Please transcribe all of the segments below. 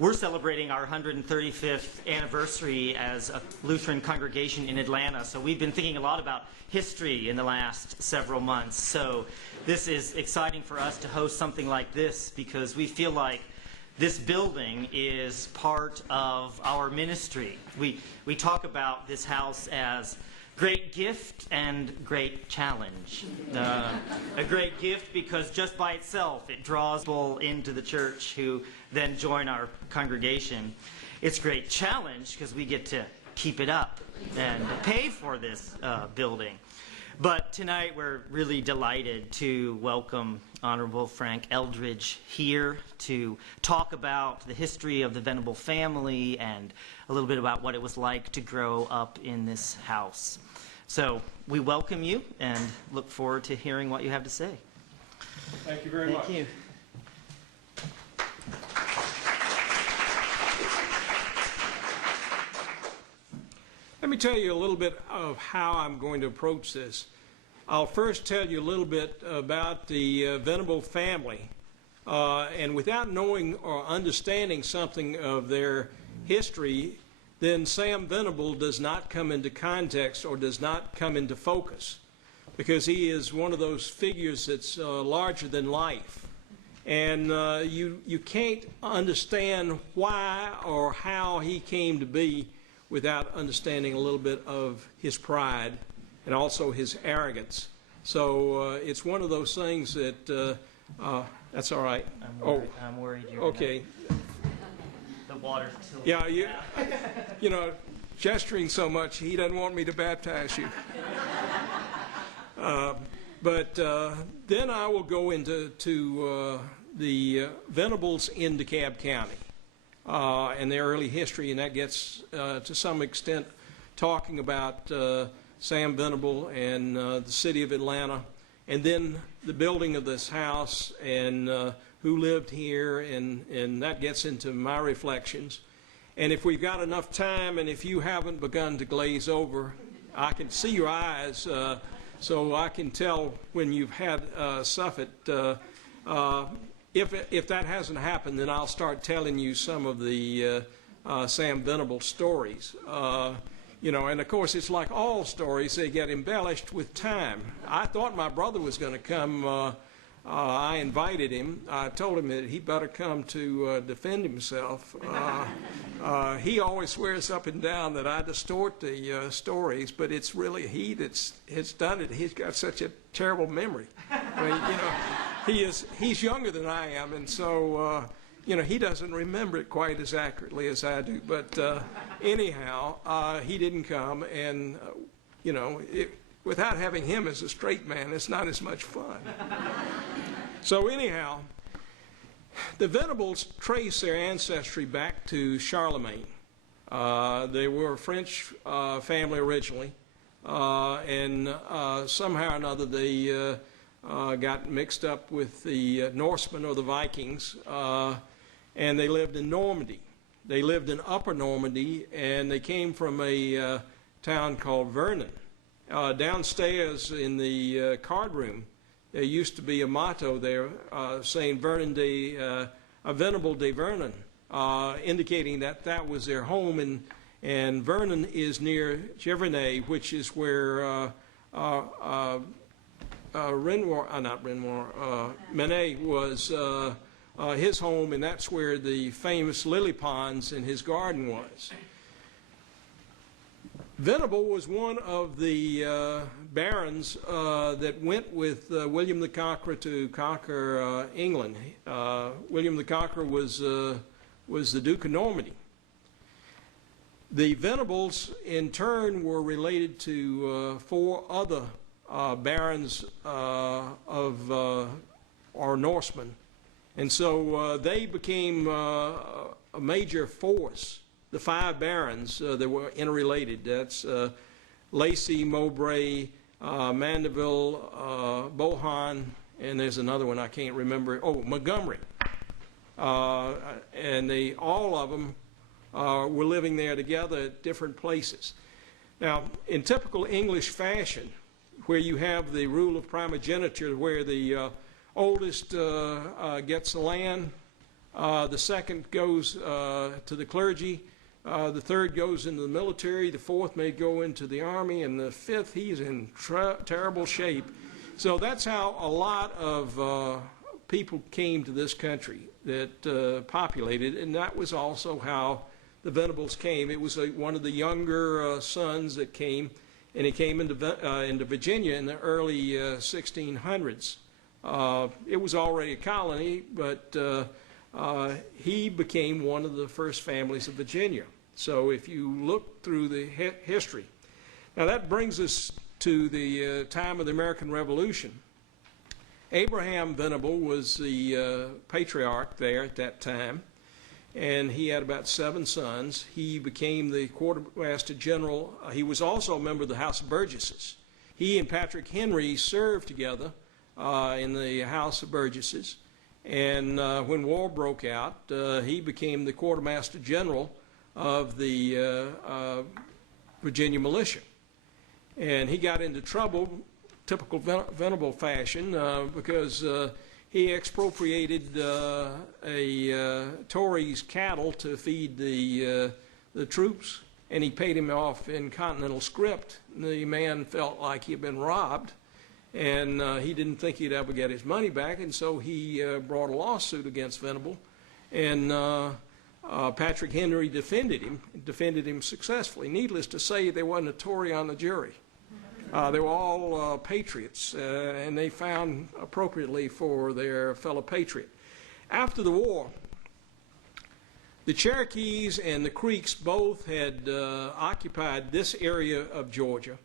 We're celebrating our 135th anniversary as a Lutheran congregation in Atlanta, so we've been thinking a lot about history in the last several months. So this is exciting for us to host something like this because we feel like this building is part of our ministry. We talk about this house as great gift and great challenge. A great gift because just by itself it draws people into the church who then join our congregation. It's great challenge because we get to keep it up and pay for this building. But tonight we're really delighted to welcome Honorable Frank Eldridge here to talk about the history of the Venable family and a little bit about what it was like to grow up in this house. So we welcome you and look forward to hearing what you have to say. Thank you very much. Thank you. Let me tell you a little bit of how I'm going to approach this. I'll first tell you a little bit about the Venable family. And without knowing or understanding something of their history, then Sam Venable does not come into context or does not come into focus, because he is one of those figures that's larger than life. And you can't understand why or how he came to be without understanding a little bit of his pride and also his arrogance. So it's one of those things that, that's all right. I'm worried you're okay. The water's still Yeah, you know, gesturing so much, he doesn't want me to baptize you. But then I will go into the Venables in DeKalb County and their early history, and that gets to some extent talking about Sam Venable and the city of Atlanta, and then the building of this house and who lived here, and that gets into my reflections. And if we've got enough time, and if you haven't begun to glaze over, I can see your eyes, so I can tell when you've had suffered. If that hasn't happened, then I'll start telling you some of the Sam Venable stories. You know, and of course, it's like all stories, they get embellished with time. I thought my brother was going to come. I invited him. I told him that he better come to defend himself. He always swears up and down that I distort the stories, but it's really he that's done it. He's got such a terrible memory. I mean, you know, he's younger than I am, and so you know, he doesn't remember it quite as accurately as I do. But anyhow, he didn't come, and you know, without having him as a straight man, it's not as much fun. So anyhow, the Venables trace their ancestry back to Charlemagne. They were a French family originally, and somehow or another they got mixed up with the Norsemen or the Vikings, and they lived in Normandy. They lived in Upper Normandy, and they came from a town called Vernon. Downstairs in the card room, there used to be a motto there saying Venable de Vernon, indicating that that was their home. And Vernon is near Giverny, which is where Manet was his home, and that's where the famous lily ponds in his garden was. Venable was one of the barons that went with William the Conqueror to conquer England. William the Conqueror was the Duke of Normandy. The Venables, in turn, were related to four other barons or Norsemen. And so they became a major force. The five barons that were interrelated. That's Lacy, Mowbray, Mandeville, Bohan, and there's another one I can't remember. Oh, Montgomery. And all of them were living there together at different places. Now, in typical English fashion, where you have the rule of primogeniture, where the oldest gets the land, The second goes to the clergy. The third goes into the military. The fourth may go into the army. And the fifth, he's in terrible shape. So that's how a lot of people came to this country that populated. And that was also how the Venables came. It was one of the younger sons that came. And he came into Virginia in the early 1600s. It was already a colony, but he became one of the first families of Virginia. So if you look through the history. Now that brings us to the time of the American Revolution. Abraham Venable was the patriarch there at that time, and he had about 7 sons. He became the quartermaster general. He was also a member of the House of Burgesses. He and Patrick Henry served together in the House of Burgesses. And when war broke out, he became the quartermaster general of the Virginia militia. And he got into trouble, typical Venable fashion, because he expropriated a Tory's cattle to feed the troops, and he paid him off in continental script. The man felt like he had been robbed, and he didn't think he'd ever get his money back, and so he brought a lawsuit against Venable, and Patrick Henry defended him successfully. Needless to say, there wasn't a Tory on the jury. They were all patriots, and they found appropriately for their fellow patriot. After the war, the Cherokees and the Creeks both had occupied this area of Georgia,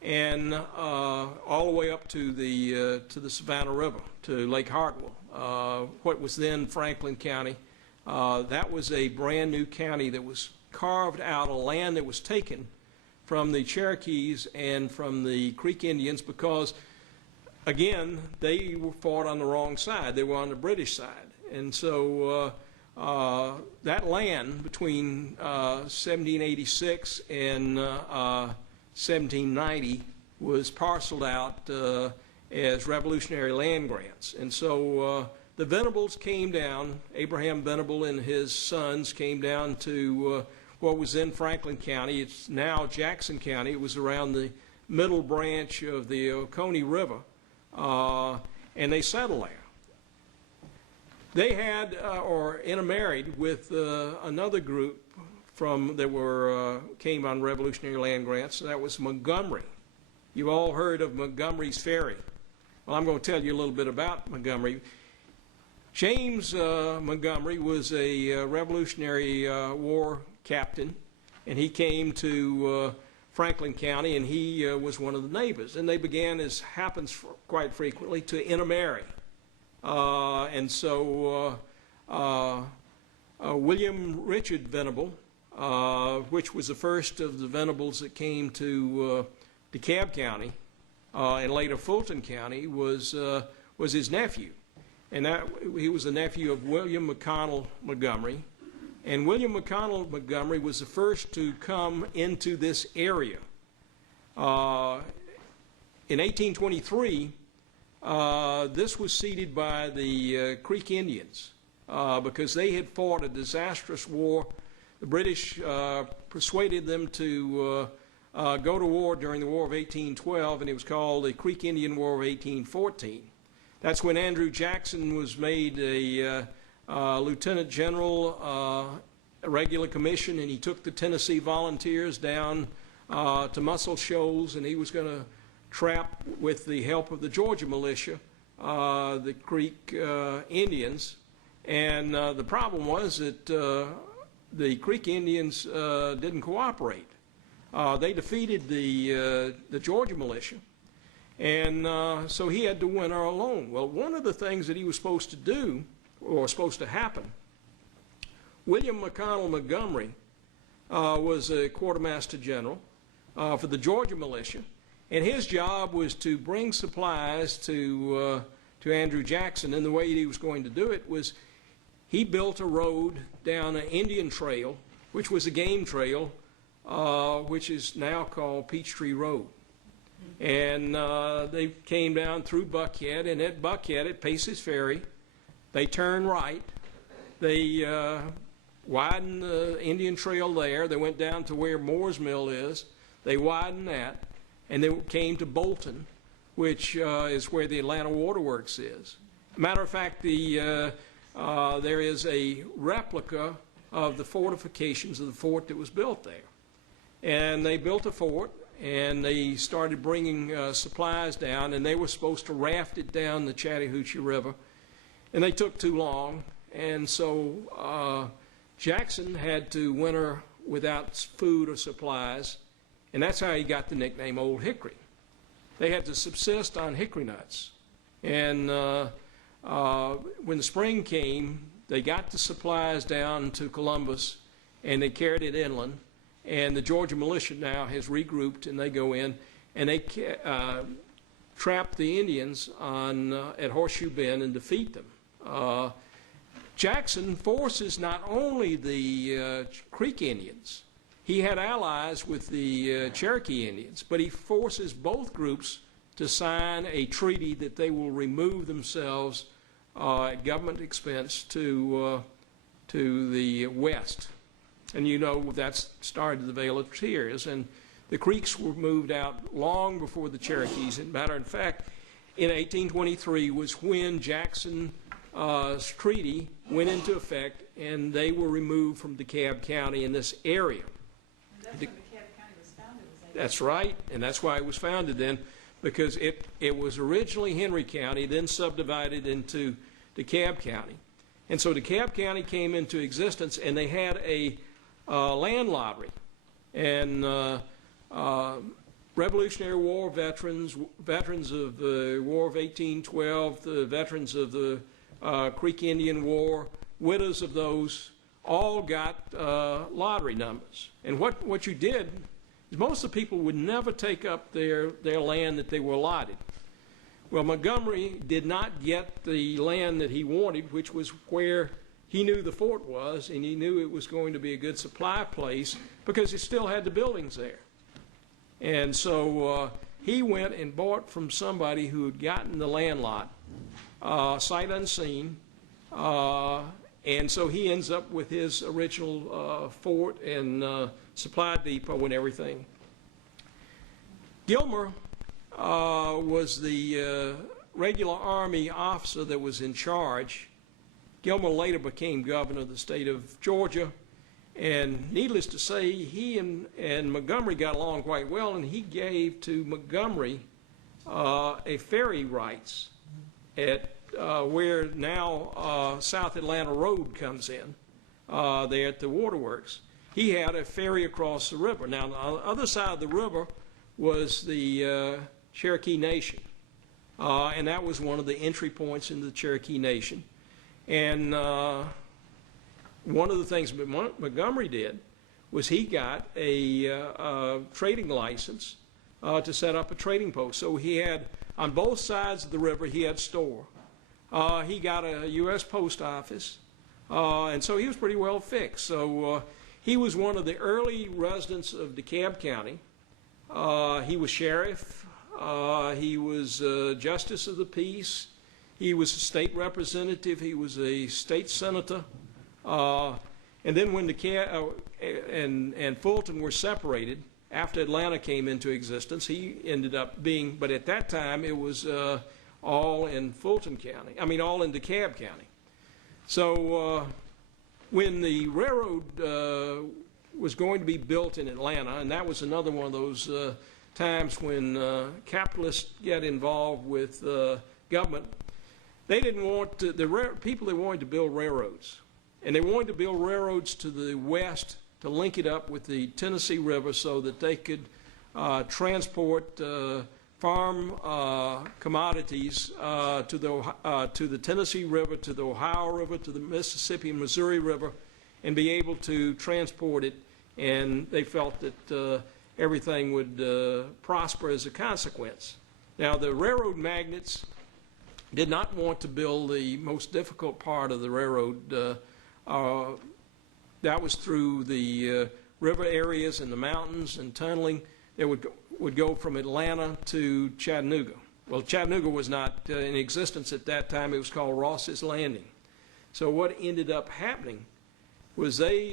and all the way up to the Savannah River, to Lake Hartwell, what was then Franklin County. That was a brand new county that was carved out of land that was taken from the Cherokees and from the Creek Indians because, again, they were fought on the wrong side. They were on the British side. And so that land between 1786 and 1790 was parceled out as revolutionary land grants. And so the Venables came down, Abraham Venable and his sons came down to what was in Franklin County. It's now Jackson County. It was around the middle branch of the Oconee River, and they settled there. They had or intermarried with another group that came on revolutionary land grants. That was Montgomery. You've all heard of Montgomery's Ferry. Well, I'm going to tell you a little bit about Montgomery. James Montgomery was a Revolutionary War captain, and he came to Franklin County, and he was one of the neighbors. And they began, as happens quite frequently, to intermarry. And so William Richard Venable, which was the first of the Venables that came to DeKalb County and later Fulton County, was his nephew. And he was the nephew of William McConnell Montgomery. And William McConnell Montgomery was the first to come into this area. In 1823, this was ceded by the Creek Indians because they had fought a disastrous war. The British persuaded them to go to war during the War of 1812, and it was called the Creek Indian War of 1814. That's when Andrew Jackson was made a lieutenant general, a regular commission, and he took the Tennessee Volunteers down to Muscle Shoals, and he was going to trap, with the help of the Georgia militia, the Creek Indians. And the problem was that the Creek Indians didn't cooperate. They defeated the Georgia militia, and so he had to win her alone. Well, one of the things that he was supposed to do, or supposed to happen, William McConnell Montgomery was a quartermaster general for the Georgia militia, and his job was to bring supplies to Andrew Jackson. And the way he was going to do it was he built a road down an Indian trail, which was a game trail, which is now called Peachtree Road. And they came down through Buckhead, and at Buckhead, at Pace's Ferry, they turned right, They widened the Indian Trail there. They went down to where Moore's Mill is. They widened that, and they came to Bolton, which is where the Atlanta Waterworks is. Matter of fact, there is a replica of the fortifications of the fort that was built there. And they built a fort, and they started bringing supplies down, and they were supposed to raft it down the Chattahoochee River, and they took too long, and so Jackson had to winter without food or supplies, and that's how he got the nickname Old Hickory. They had to subsist on hickory nuts, and when the spring came, they got the supplies down to Columbus, and they carried it inland. And the Georgia militia now has regrouped, and they go in, and they trap the Indians at Horseshoe Bend and defeat them. Jackson forces not only the Creek Indians, he had allies with the Cherokee Indians, but he forces both groups to sign a treaty that they will remove themselves at government expense to the west. And you know that's started the Vale of Tears. And the Creeks were moved out long before the Cherokees. As a matter of fact, in 1823 was when Jackson's treaty went into effect, and they were removed from DeKalb County in this area. And that's when DeKalb County was founded. That's right, and that's why it was founded then, because it was originally Henry County, then subdivided into DeKalb County. And so DeKalb County came into existence, and they had a land lottery, and Revolutionary War veterans, veterans of the War of 1812, the veterans of the Creek Indian War, widows of those, all got lottery numbers. And what you did is most of the people would never take up their land that they were allotted. Well, Montgomery did not get the land that he wanted, which was where he knew the fort was, and he knew it was going to be a good supply place because it still had the buildings there. And so he went and bought from somebody who had gotten the land lot, sight unseen, and so he ends up with his original fort and supply depot and everything. Gilmer was the regular Army officer that was in charge. Gilmer later became governor of the state of Georgia, and needless to say, he and Montgomery got along quite well, and he gave to Montgomery a ferry rights at where now South Atlanta Road comes in, there at the waterworks. He had a ferry across the river. Now, on the other side of the river was the Cherokee Nation, and that was one of the entry points into the Cherokee Nation. And one of the things Montgomery did was he got a trading license to set up a trading post. So he had, on both sides of the river, he had store. He got a U.S. post office, and so he was pretty well fixed. So he was one of the early residents of DeKalb County. He was sheriff. He was justice of the peace. He was a state representative. He was a state senator. And then when and Fulton were separated, after Atlanta came into existence, he ended up being, but at that time it was all in Fulton County. I mean, all in DeKalb County. So when the railroad was going to be built in Atlanta, and that was another one of those times when capitalists get involved with government, they didn't want to, the people that wanted to build railroads, and they wanted to build railroads to the west to link it up with the Tennessee River so that they could transport farm commodities to the Tennessee River, to the Ohio River, to the Mississippi and Missouri River, and be able to transport it. And they felt that everything would prosper as a consequence. Now, the railroad magnates did not want to build the most difficult part of the railroad. That was through the river areas and the mountains and tunneling. They would go from Atlanta to Chattanooga. Well, Chattanooga was not in existence at that time. It was called Ross's Landing. So what ended up happening was they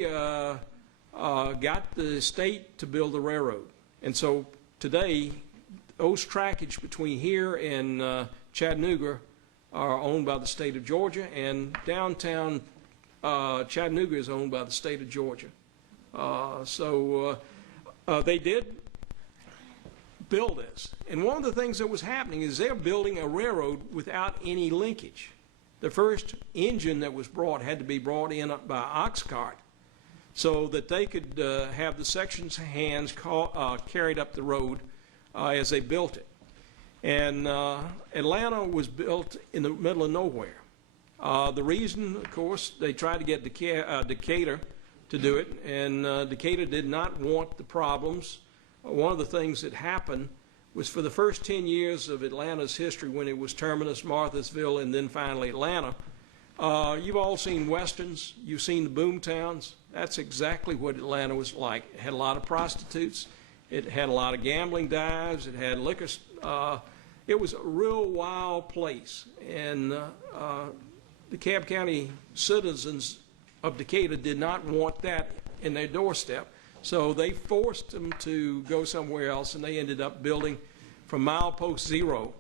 got the state to build the railroad. And so today, those trackage between here and Chattanooga are owned by the state of Georgia, and downtown Chattanooga is owned by the state of Georgia. They did build this. And one of the things that was happening is they're building a railroad without any linkage. The first engine that was brought had to be brought in by ox cart so that they could have the sections hands carried up the road as they built it. And Atlanta was built in the middle of nowhere. The reason, of course, they tried to get Decatur to do it, and Decatur did not want the problems. One of the things that happened was for the first 10 years of Atlanta's history, when it was Terminus, Marthasville, and then finally Atlanta, you've all seen westerns, you've seen the boom towns. That's exactly what Atlanta was like. It had a lot of prostitutes, it had a lot of gambling dives, it had liquor. It was a real wild place, and the Cobb County citizens of Decatur did not want that in their doorstep. So they forced them to go somewhere else, and they ended up building from milepost 0,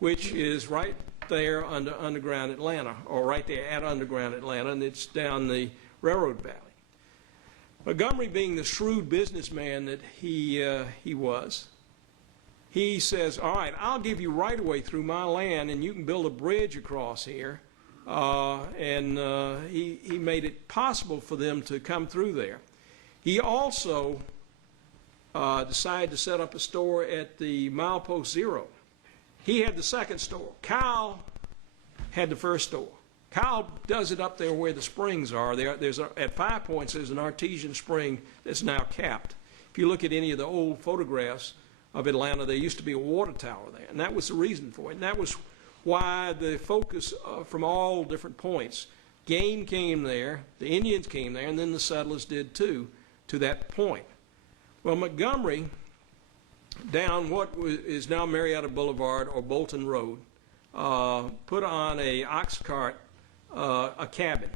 which is right there under underground Atlanta, or right there at underground Atlanta, and it's down the railroad valley. Montgomery, being the shrewd businessman that he was, he says, all right, I'll give you right away through my land, and you can build a bridge across here. He made it possible for them to come through there. He also decided to set up a store at the milepost 0. He had the second store. Kyle had the first store. Kyle does it up there where the springs are. At 5 Points, there's an artesian spring that's now capped. If you look at any of the old photographs of Atlanta, there used to be a water tower there, and that was the reason for it. And that was why the focus from all different points. Game came there, the Indians came there, and then the settlers did too, to that point. Well, Montgomery, down what is now Marietta Boulevard or Bolton Road, put on a ox cart, a cabin,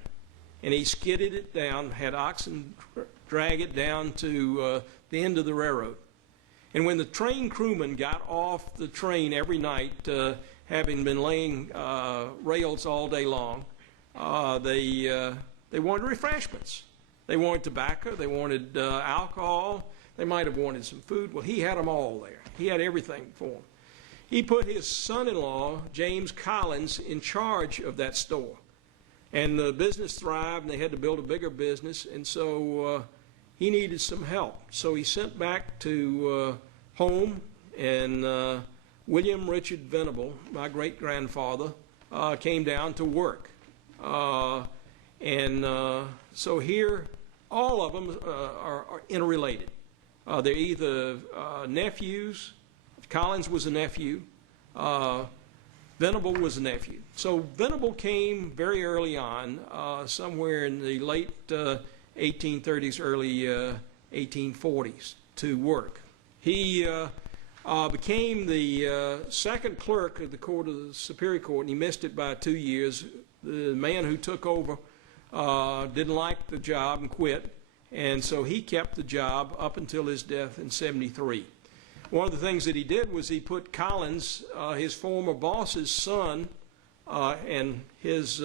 and he skidded it down, had oxen drag it down to the end of the railroad. And when the train crewmen got off the train every night, having been laying rails all day long, they wanted refreshments. They wanted tobacco, they wanted alcohol, they might have wanted some food. Well, he had them all there. He had everything for them. He put his son-in-law, James Collins, in charge of that store. And the business thrived, and they had to build a bigger business, and so he needed some help. So he sent back to home, and William Richard Venable, my great-grandfather, came down to work. So here, all of them are interrelated. They're either nephews. Collins was a nephew. Venable was a nephew. So Venable came very early on, somewhere in the late 1830s, early 1840s, to work. He became the second clerk of the Court of the Superior Court, and he missed it by 2 years. The man who took over didn't like the job and quit, and so he kept the job up until his death in '73. One of the things that he did was he put Collins, his former boss's son, and his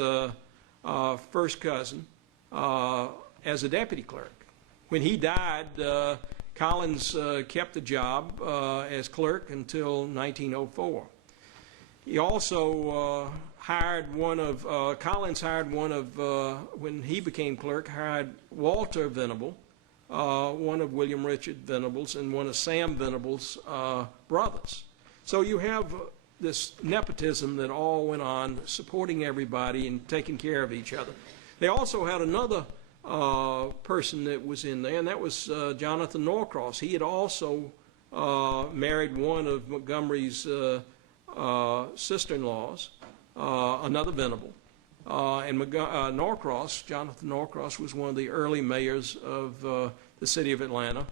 first cousin, as a deputy clerk. When he died, Collins kept the job as clerk until 1904. He also Collins hired one of, when he became clerk, hired Walter Venable, one of William Richard Venables and one of Sam Venable's brothers. So you have this nepotism that all went on, supporting everybody and taking care of each other. They also had another person that was in there, and that was Jonathan Norcross. He had also married one of Montgomery's sister-in-laws, another Venable. Norcross, Jonathan Norcross, was one of the early mayors of the city of Atlanta.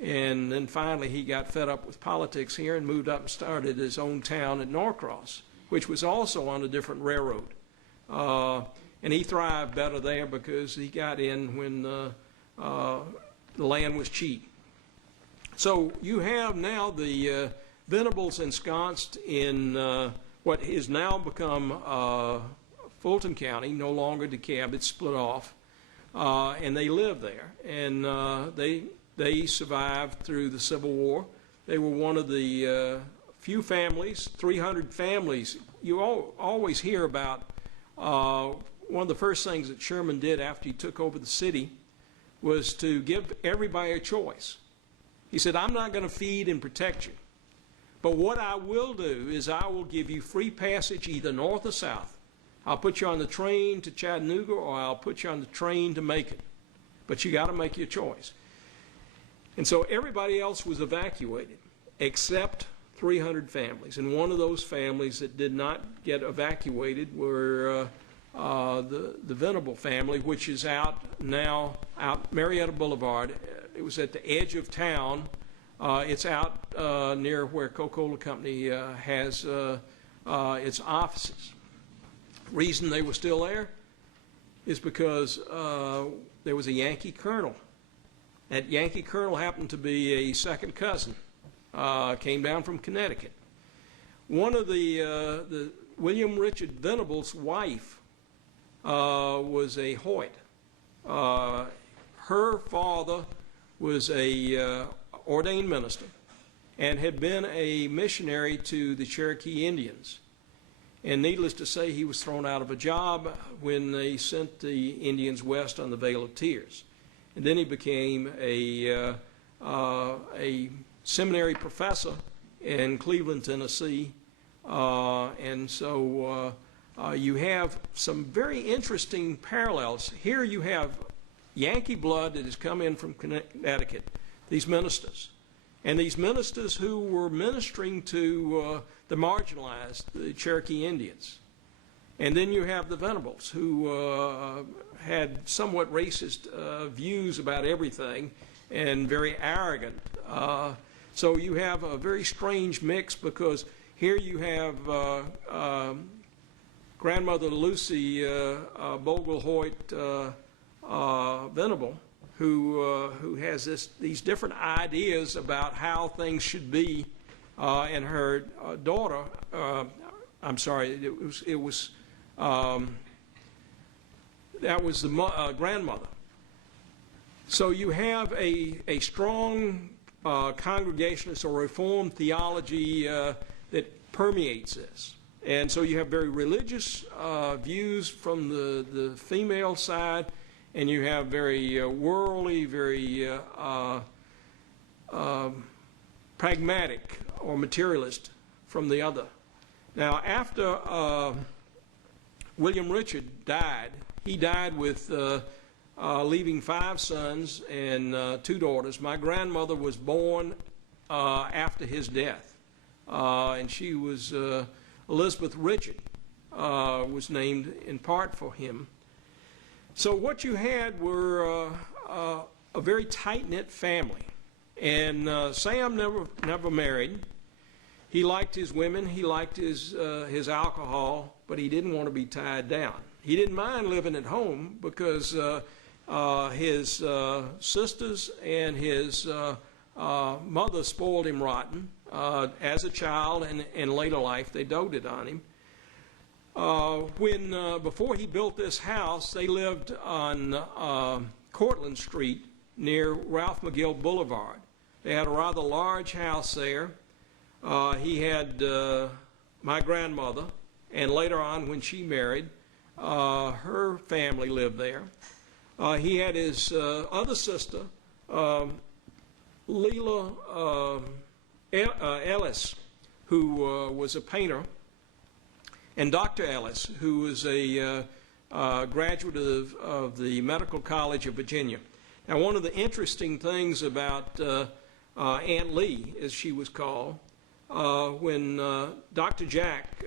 And then finally he got fed up with politics here and moved up and started his own town at Norcross, which was also on a different railroad. and he thrived better there because he got in when the land was cheap. So you have now the Venables ensconced in what has now become Fulton County, no longer DeKalb, it's split off, and they live there. And they survived through the Civil War. They were one of the few families, 300 families. You always hear about one of the first things that Sherman did after he took over the city was to give everybody a choice. He said, I'm not going to feed and protect you, but what I will do is I will give you free passage either north or south. I'll put you on the train to Chattanooga, or I'll put you on the train to Macon, but you got to make your choice. And so everybody else was evacuated except 300 families, and one of those families that did not get evacuated were the Venable family, which is out Marietta Boulevard. It was at the edge of town. It's out near where Coca-Cola Company has its offices. Reason they were still there is because there was a Yankee colonel. That Yankee colonel happened to be a second cousin. Came down from Connecticut. One of the William Richard Venable's wife was a Hoyt. Her father was a ordained minister and had been a missionary to the Cherokee Indians. And needless to say, he was thrown out of a job when they sent the Indians west on the Vale of Tears. And then he became a seminary professor in Cleveland, Tennessee. And so you have some very interesting parallels. Here you have Yankee blood that has come in from Connecticut, these ministers. And these ministers who were ministering to the marginalized, the Cherokee Indians. And then you have the Venables, who had somewhat racist views about everything and very arrogant. So you have a very strange mix, because here you have grandmother Lucy Bogle Hoyt Venable, who has these different ideas about how things should be, and her daughter. I'm sorry, that was the grandmother. So you have a strong Congregationalist or Reformed theology that permeates this. And so you have very religious views from the female side, and you have very worldly, very pragmatic or materialist from the other. Now, after William Richard died, he died with leaving 5 sons and 2 daughters. My grandmother was born after his death, and she was Elizabeth Richard, was named in part for him. So what you had were a very tight-knit family, and Sam never married. He liked his women, he liked his alcohol, but he didn't want to be tied down. He didn't mind living at home because his sisters and his mother spoiled him rotten. As a child and in later life, they doted on him. Before he built this house, they lived on Cortlandt Street near Ralph McGill Boulevard. They had a rather large house there. He had my grandmother, and later on when she married, her family lived there. He had his other sister, Leela Ellis, who was a painter, and Dr. Ellis, who was a graduate of the Medical College of Virginia. Now, one of the interesting things about Aunt Lee, as she was called, when Dr. Jack,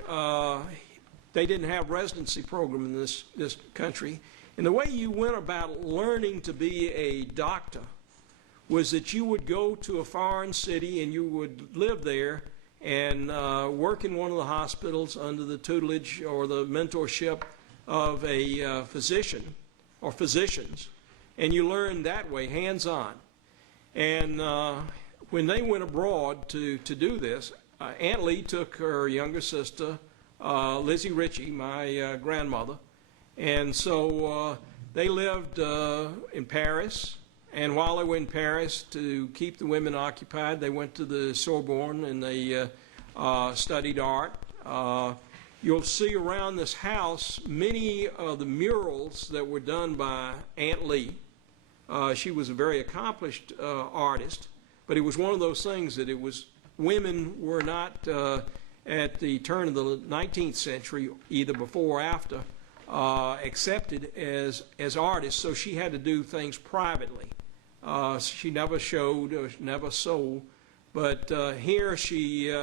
they didn't have residency program in this country, and the way you went about learning to be a doctor was that you would go to a foreign city and you would live there and work in one of the hospitals under the tutelage or the mentorship of a physician or physicians, and you learn that way, hands-on. And when they went abroad to do this, Aunt Lee took her younger sister, Lizzie Ritchie, my grandmother, and so they lived in Paris. And while they were in Paris, to keep the women occupied, they went to the Sorbonne and they studied art. You'll see around this house many of the murals that were done by Aunt Lee. She was a very accomplished artist, but it was one of those things that it was women were not at the turn of the 19th century, either before or after, accepted as artists, so she had to do things privately. She never showed or never sold, but here she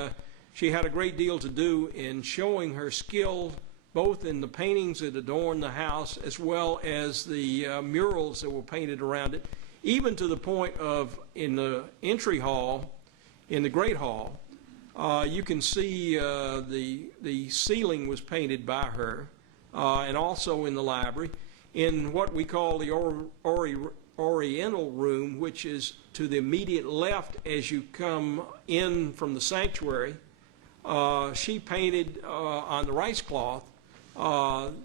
had a great deal to do in showing her skill both in the paintings that adorn the house as well as the murals that were painted around it, even to the point of in the entry hall, in the Great Hall, you can see the ceiling was painted by her, and also in the library. In what we call the Oriental room, which is to the immediate left as you come in from the sanctuary, she painted on the rice cloth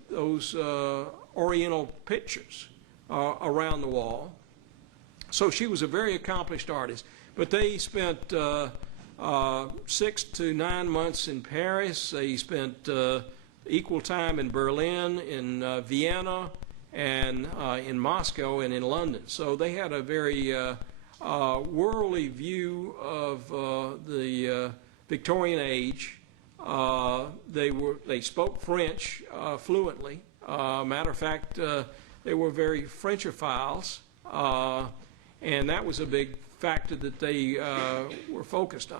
those Oriental pictures around the wall. So she was a very accomplished artist. But they spent 6 to 9 months in Paris. They spent equal time in Berlin, in Vienna, and in Moscow and in London. So they had a very worldly view of the Victorian age. They spoke French fluently. Matter of fact, they were very Frenchophiles, and that was a big factor that they were focused on.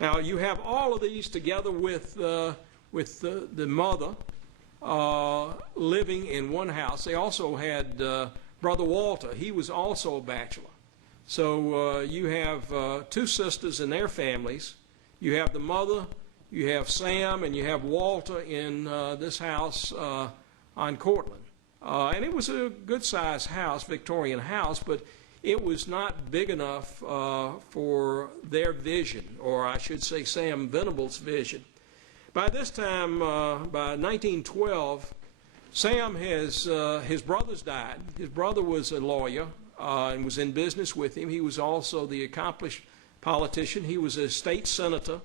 Now you have all of these together with the mother living in one house. They also had Brother Walter. He was also a bachelor. So you have 2 sisters and their families. You have the mother, you have Sam, and you have Walter in this house on Cortlandt. And it was a good-sized house, Victorian house, but it was not big enough for their vision, or I should say Sam Venables' vision. By this time, by 1912, Sam has, his brothers died. His brother was a lawyer and was in business with him. He was also the accomplished politician. He was a state senator.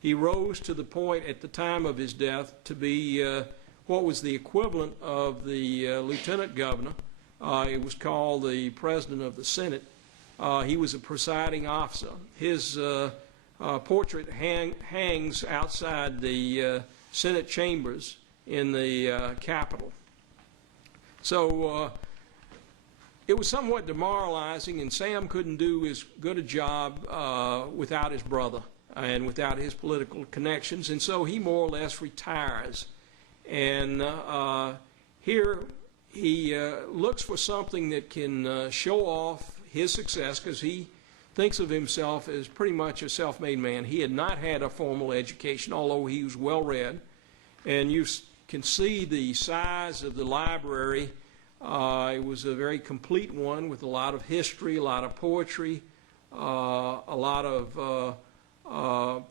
He rose to the point at the time of his death to be what was the equivalent of the lieutenant governor. It was called the president of the Senate. He was a presiding officer. His portrait hangs outside the Senate chambers in the Capitol. So it was somewhat demoralizing, and Sam couldn't do as good a job without his brother and without his political connections, and so he more or less retires. And here he looks for something that can show off his success, because he thinks of himself as pretty much a self-made man. He had not had a formal education, although he was well-read. And you can see the size of the library. It was a very complete one with a lot of history, a lot of poetry, a lot of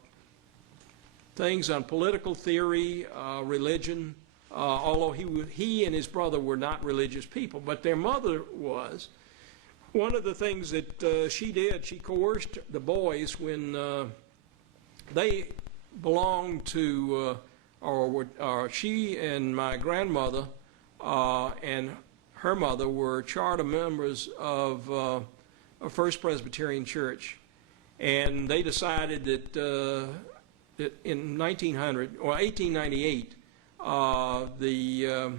things on political theory, religion, although he and his brother were not religious people, but their mother was. One of the things that she did, she coerced the boys when they belonged to, or she and my grandmother and her mother were charter members of a First Presbyterian Church. And they decided that in 1898, the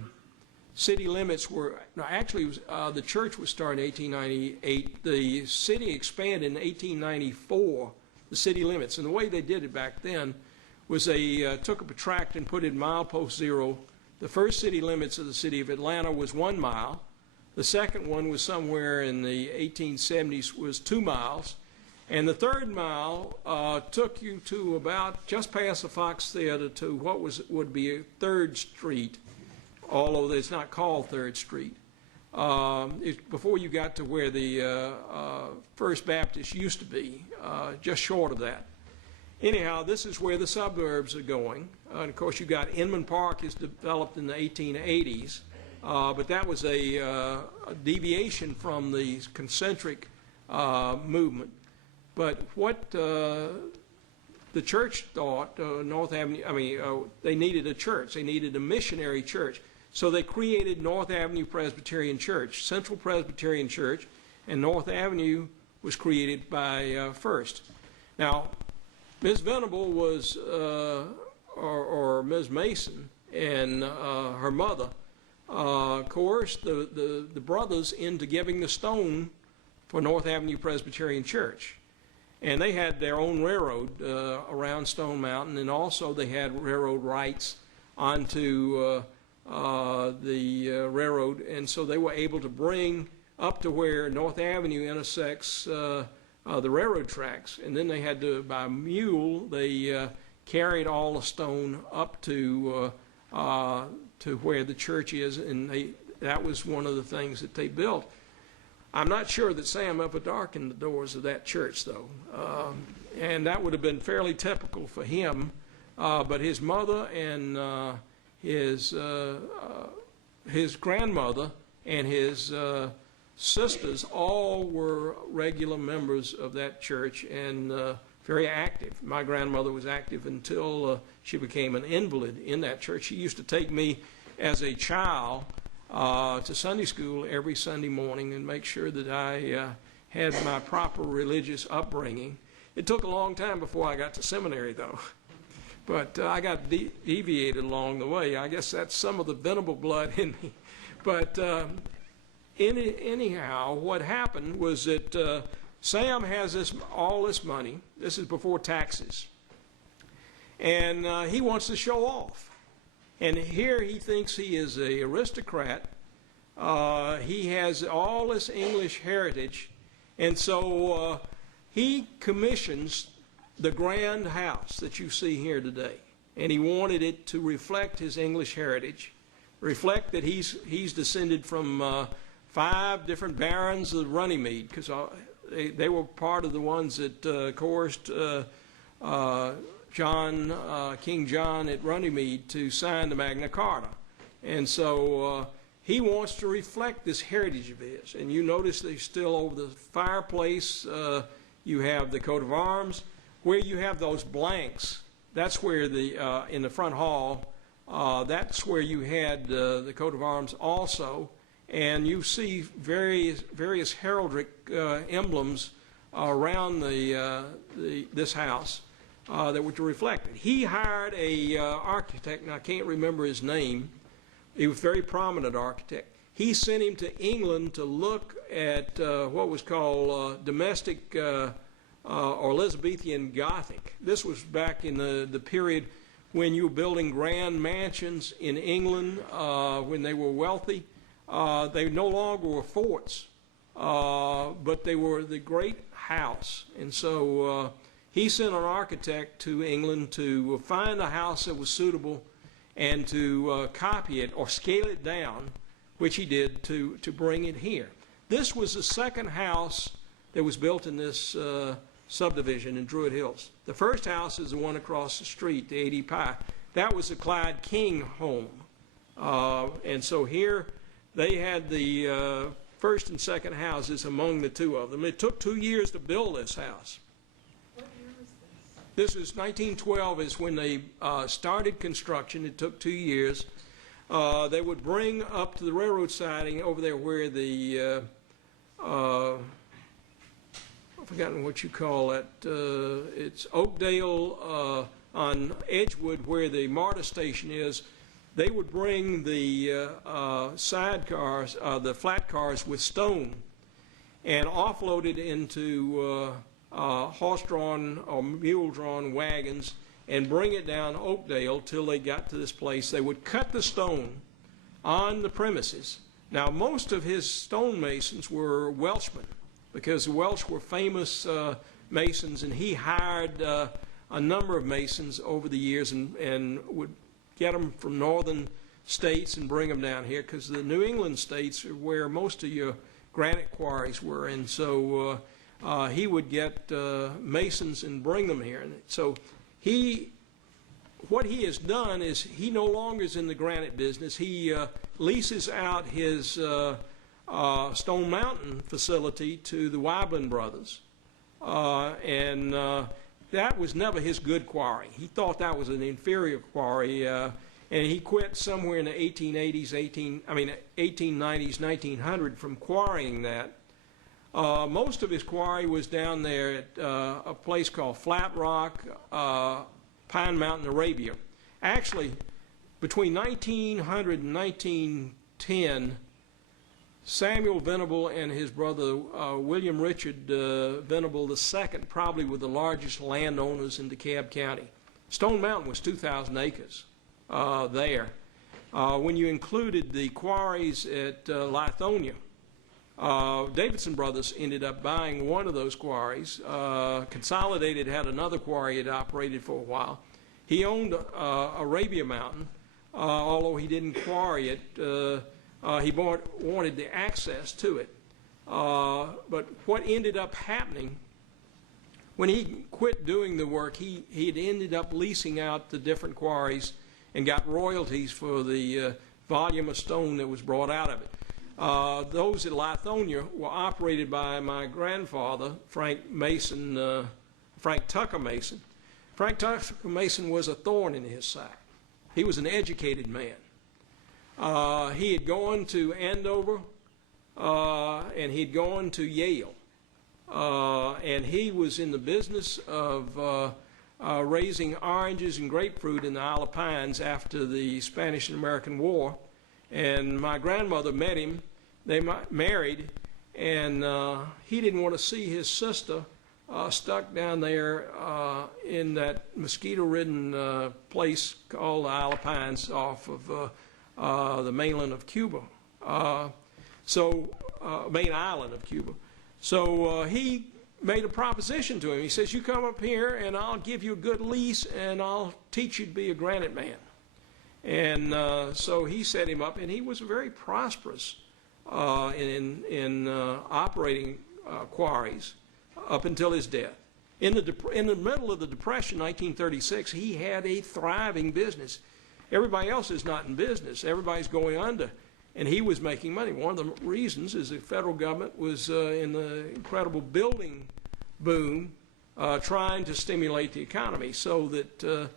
city limits were, no, actually, the church was started in 1898. The city expanded in 1894, the city limits. And the way they did it back then was they took up a tract and put it in milepost 0. The first city limits of the city of Atlanta was 1 mile. The second one was somewhere in the 1870s, was 2 miles. And the third mile took you to about just past the Fox Theater to what would be 3rd Street, although it's not called 3rd Street. It's before you got to where the First Baptist used to be, just short of that. Anyhow, this is where the suburbs are going. And of course, you got Inman Park is developed in the 1880s, but that was a deviation from the concentric movement. But what the church thought, North Avenue, they needed a church. They needed a missionary church. So they created North Avenue Presbyterian Church, Central Presbyterian Church, and North Avenue was created by First. Now, Ms. Venable was, or Ms. Mason and her mother, coerced the brothers into giving the stone for North Avenue Presbyterian Church. And they had their own railroad around Stone Mountain, and also they had railroad rights onto the railroad, and so they were able to bring up to where North Avenue intersects the railroad tracks, and then they had to, by mule, they carried all the stone up to where the church is, and that was one of the things that they built. I'm not sure that Sam ever darkened the doors of that church, though, and that would have been fairly typical for him, but his mother and his grandmother and his sisters all were regular members of that church and very active. My grandmother was active until she became an invalid in that church. She used to take me as a child to Sunday school every Sunday morning and make sure that I had my proper religious upbringing. It took a long time before I got to seminary, though. But I got deviated along the way. I guess that's some of the Venable blood in me. But anyhow, what happened was that Sam has all this money. This is before taxes. And he wants to show off. And here he thinks he is an aristocrat. He has all this English heritage. And so he commissions the grand house that you see here today. And he wanted it to reflect his English heritage, reflect that he's descended from 5 different barons of Runnymede, because they were part of the ones that coerced King John at Runnymede to sign the Magna Carta. And so he wants to reflect this heritage of his. And you notice they still over the fireplace, you have the coat of arms. Where you have those blanks, that's where in the front hall, that's where you had the coat of arms also. And you see various heraldic emblems around this house that were to reflect it. He hired a architect, and I can't remember his name. He was a very prominent architect. He sent him to England to look at what was called domestic or Elizabethan Gothic. This was back in the period when you were building grand mansions in England when they were wealthy. They no longer were forts, but they were the great house. And so he sent an architect to England to find a house that was suitable and to copy it or scale it down, which he did to bring it here. This was the second house that was built in this subdivision in Druid Hills. The first house is the one across the street, the 80 Pie. That was the Clyde King home. And so here they had the first and second houses among the two of them. It took 2 years to build this house. What year was this? This was 1912 is when they started construction. It took 2 years. They would bring up to the railroad siding over there where the I've forgotten what you call it. It's Oakdale on Edgewood where the MARTA station is. They would bring the sidecars, the flat cars with stone and offload it into horse-drawn or mule-drawn wagons and bring it down Oakdale till they got to this place. They would cut the stone on the premises. Now, most of his stonemasons were Welshmen, because the Welsh were famous masons, and he hired a number of masons over the years and would get them from northern states and bring them down here, because the New England states are where most of your granite quarries were, and so he would get masons and bring them here. And so what he has done is he no longer is in the granite business. He leases out his Stone Mountain facility to the Weibland brothers, and that was never his good quarry. He thought that was an inferior quarry, and he quit somewhere in the 1890s, 1900 from quarrying that. Most of his quarry was down there at a place called Flat Rock, Pine Mountain, Arabia. Actually, between 1900 and 1910, Samuel Venable and his brother William Richard Venable II probably were the largest landowners in DeKalb County. Stone Mountain was 2,000 acres there. When you included the quarries at Lithonia, Davidson Brothers ended up buying one of those quarries. Consolidated had another quarry it operated for a while. He owned Arabia Mountain, although he didn't quarry it. He wanted the access to it. But what ended up happening, when he quit doing the work, he had ended up leasing out the different quarries and got royalties for the volume of stone that was brought out of it. Those at Lithonia were operated by my grandfather, Frank Tucker Mason. Frank Tucker Mason was a thorn in his side. He was an educated man. He had gone to Andover, and he'd gone to Yale. And he was in the business of raising oranges and grapefruit in the Isle of Pines after the Spanish and American War. And my grandmother met him. They married, and he didn't want to see his sister stuck down there in that mosquito-ridden place called the Isle of Pines off of the mainland of Cuba, main island of Cuba. So he made a proposition to him. He says, you come up here and I'll give you a good lease and I'll teach you to be a granite man. And so he set him up, and he was very prosperous in operating quarries up until his death. In the middle of the Depression, 1936, he had a thriving business. Everybody else is not in business. Everybody's going under, and he was making money. One of the reasons is the federal government was in the incredible building boom trying to stimulate the economy, so that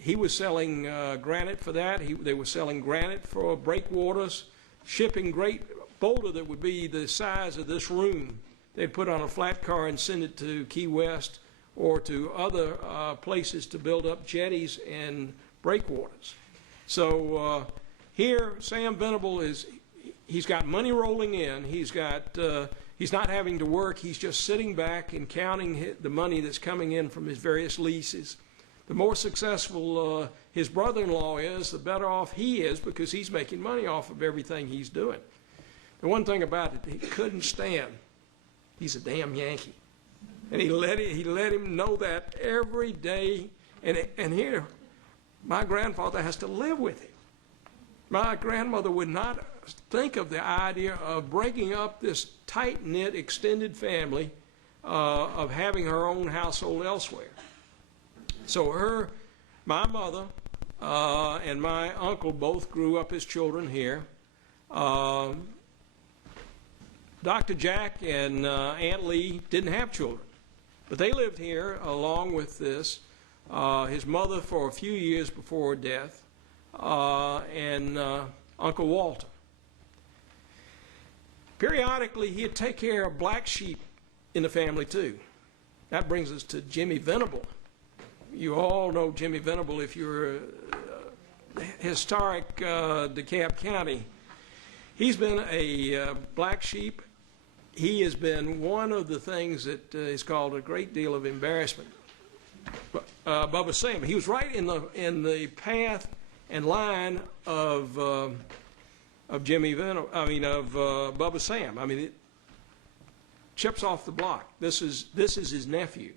he was selling granite for that. They were selling granite for breakwaters, shipping great boulder that would be the size of this room. They'd put on a flat car and send it to Key West or to other places to build up jetties and breakwaters. So here, Sam Venable he's got money rolling in. He's not having to work. He's just sitting back and counting the money that's coming in from his various leases. The more successful his brother-in-law is, the better off he is, because he's making money off of everything he's doing. The one thing about it, he couldn't stand, he's a damn Yankee. And he let him know that every day. And here, my grandfather has to live with him. My grandmother would not think of the idea of breaking up this tight-knit, extended family, of having her own household elsewhere. So my mother and my uncle both grew up as children here. Dr. Jack and Aunt Lee didn't have children, but they lived here along with his mother for a few years before her death, and Uncle Walter. Periodically, he'd take care of black sheep in the family, too. That brings us to Jimmy Venable. You all know Jimmy Venable if you're historic DeKalb County. He's been a black sheep. He has been one of the things that is called a great deal of embarrassment. Bubba Sam, he was right in the path and line of Jimmy Venable. Of Bubba Sam. Chips off the block. This is his nephew.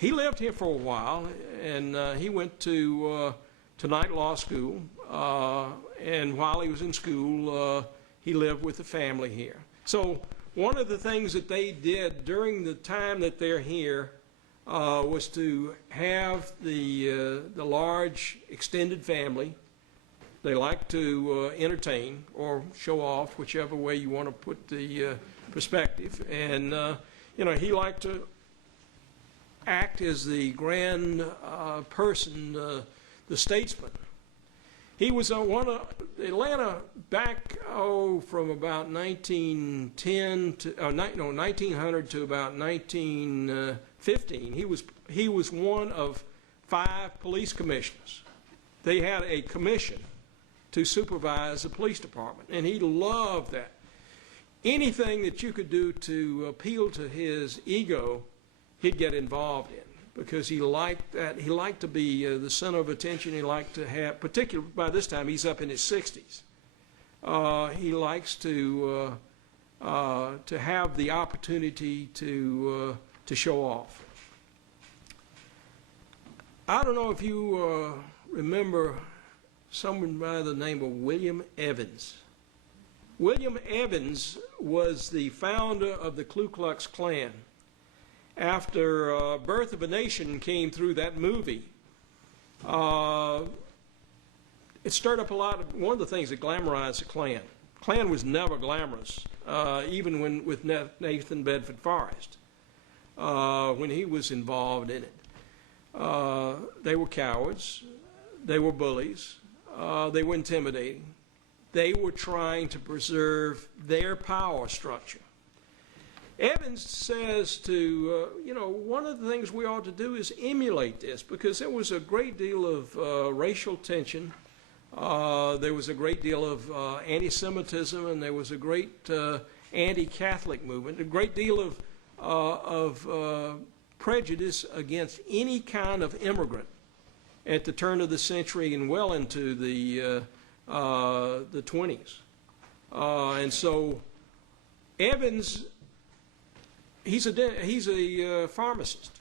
he lived here for a while, and he went to night law school, and while he was in school, he lived with the family here. So one of the things that they did during the time that they're here was to have the large extended family. They like to entertain or show off, whichever way you want to put the perspective. And, you know, he liked to act as the grand person, the statesman. He was one of Atlanta back, from about 1910 to, 1900 to about 1915. He was one of 5 police commissioners. They had a commission to supervise the police department, and he loved that. Anything that you could do to appeal to his ego, he'd get involved in, because he liked that. He liked to be the center of attention. He liked to have, particularly by this time, he's up in his 60s. He likes to have the opportunity to show off. I don't know if you remember someone by the name of William Evans. William Evans was the founder of the Ku Klux Klan. After Birth of a Nation came through, that movie, it stirred up a lot of, one of the things that glamorized the Klan. Klan was never glamorous, even when with Nathan Bedford Forrest, when he was involved in it. They were cowards. They were bullies. They were intimidating. They were trying to preserve their power structure. Evans says to, one of the things we ought to do is emulate this, because there was a great deal of racial tension. There was a great deal of anti-Semitism, and there was a great anti-Catholic movement, a great deal of prejudice against any kind of immigrant at the turn of the century and well into the 20s. And so Evans, he's a pharmacist.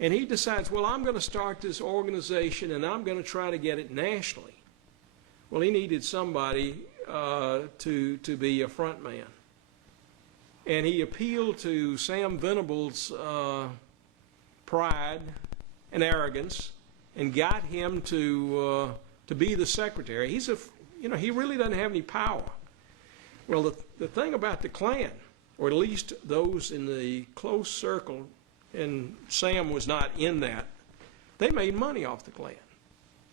And he decides, well, I'm going to start this organization, and I'm going to try to get it nationally. Well, he needed somebody to be a front man. And he appealed to Sam Venables' pride and arrogance, and got him to be the secretary. He really doesn't have any power. Well, the thing about the Klan, or at least those in the close circle, and Sam was not in that, they made money off the Klan.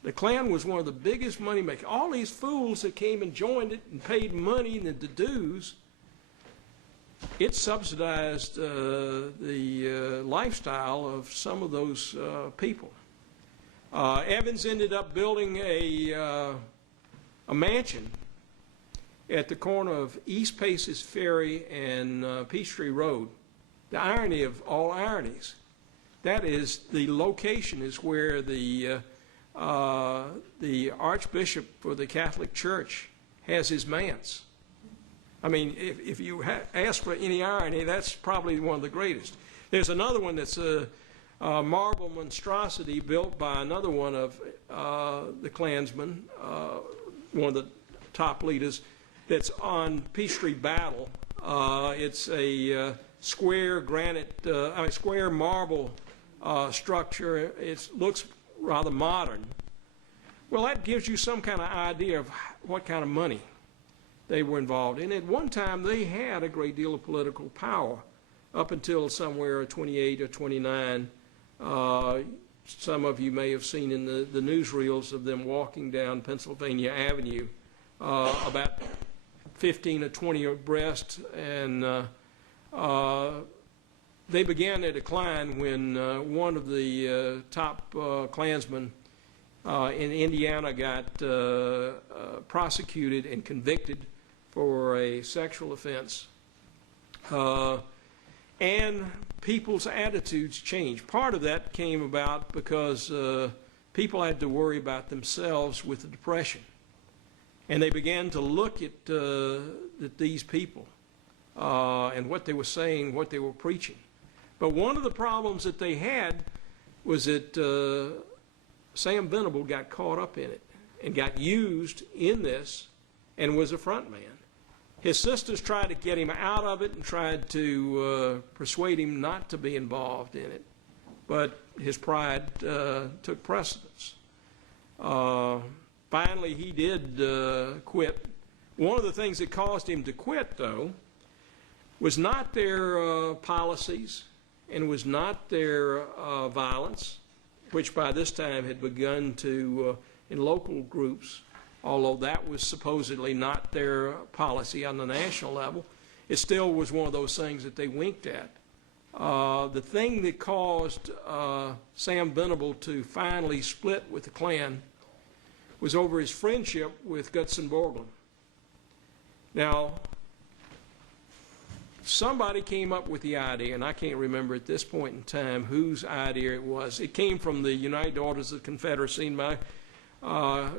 The Klan was one of the biggest money makers. All these fools that came and joined it and paid money and the dues, it subsidized the lifestyle of some of those people. Evans ended up building a mansion at the corner of East Paces Ferry and Peachtree Road. The irony of all ironies, that is, the location is where the Archbishop for the Catholic Church has his manse. I mean, if you ask for any irony, that's probably one of the greatest. There's another one that's a marble monstrosity built by another one of the Klansmen, one of the top leaders, that's on Peachtree Battle. It's a square square marble structure. It looks rather modern. Well, that gives you some kind of idea of what kind of money they were involved in. At one time, they had a great deal of political power up until somewhere 28 or 29. Some of you may have seen in the newsreels of them walking down Pennsylvania Avenue, about 15 or 20 abreast, and they began to decline when one of the top Klansmen in Indiana got prosecuted and convicted for a sexual offense. And people's attitudes changed. Part of that came about because people had to worry about themselves with the Depression. And they began to look at these people and what they were saying, what they were preaching. But one of the problems that they had was that Sam Venable got caught up in it and got used in this and was a front man. His sisters tried to get him out of it and tried to persuade him not to be involved in it, but his pride took precedence. Finally, he did quit. One of the things that caused him to quit, though, was not their policies and was not their violence, which by this time had begun to, in local groups, although that was supposedly not their policy on the national level, it still was one of those things that they winked at. The thing that caused Sam Venable to finally split with the Klan was over his friendship with Gutzon Borglum. Now, somebody came up with the idea, and I can't remember at this point in time whose idea it was. It came from the United Daughters of the Confederacy. My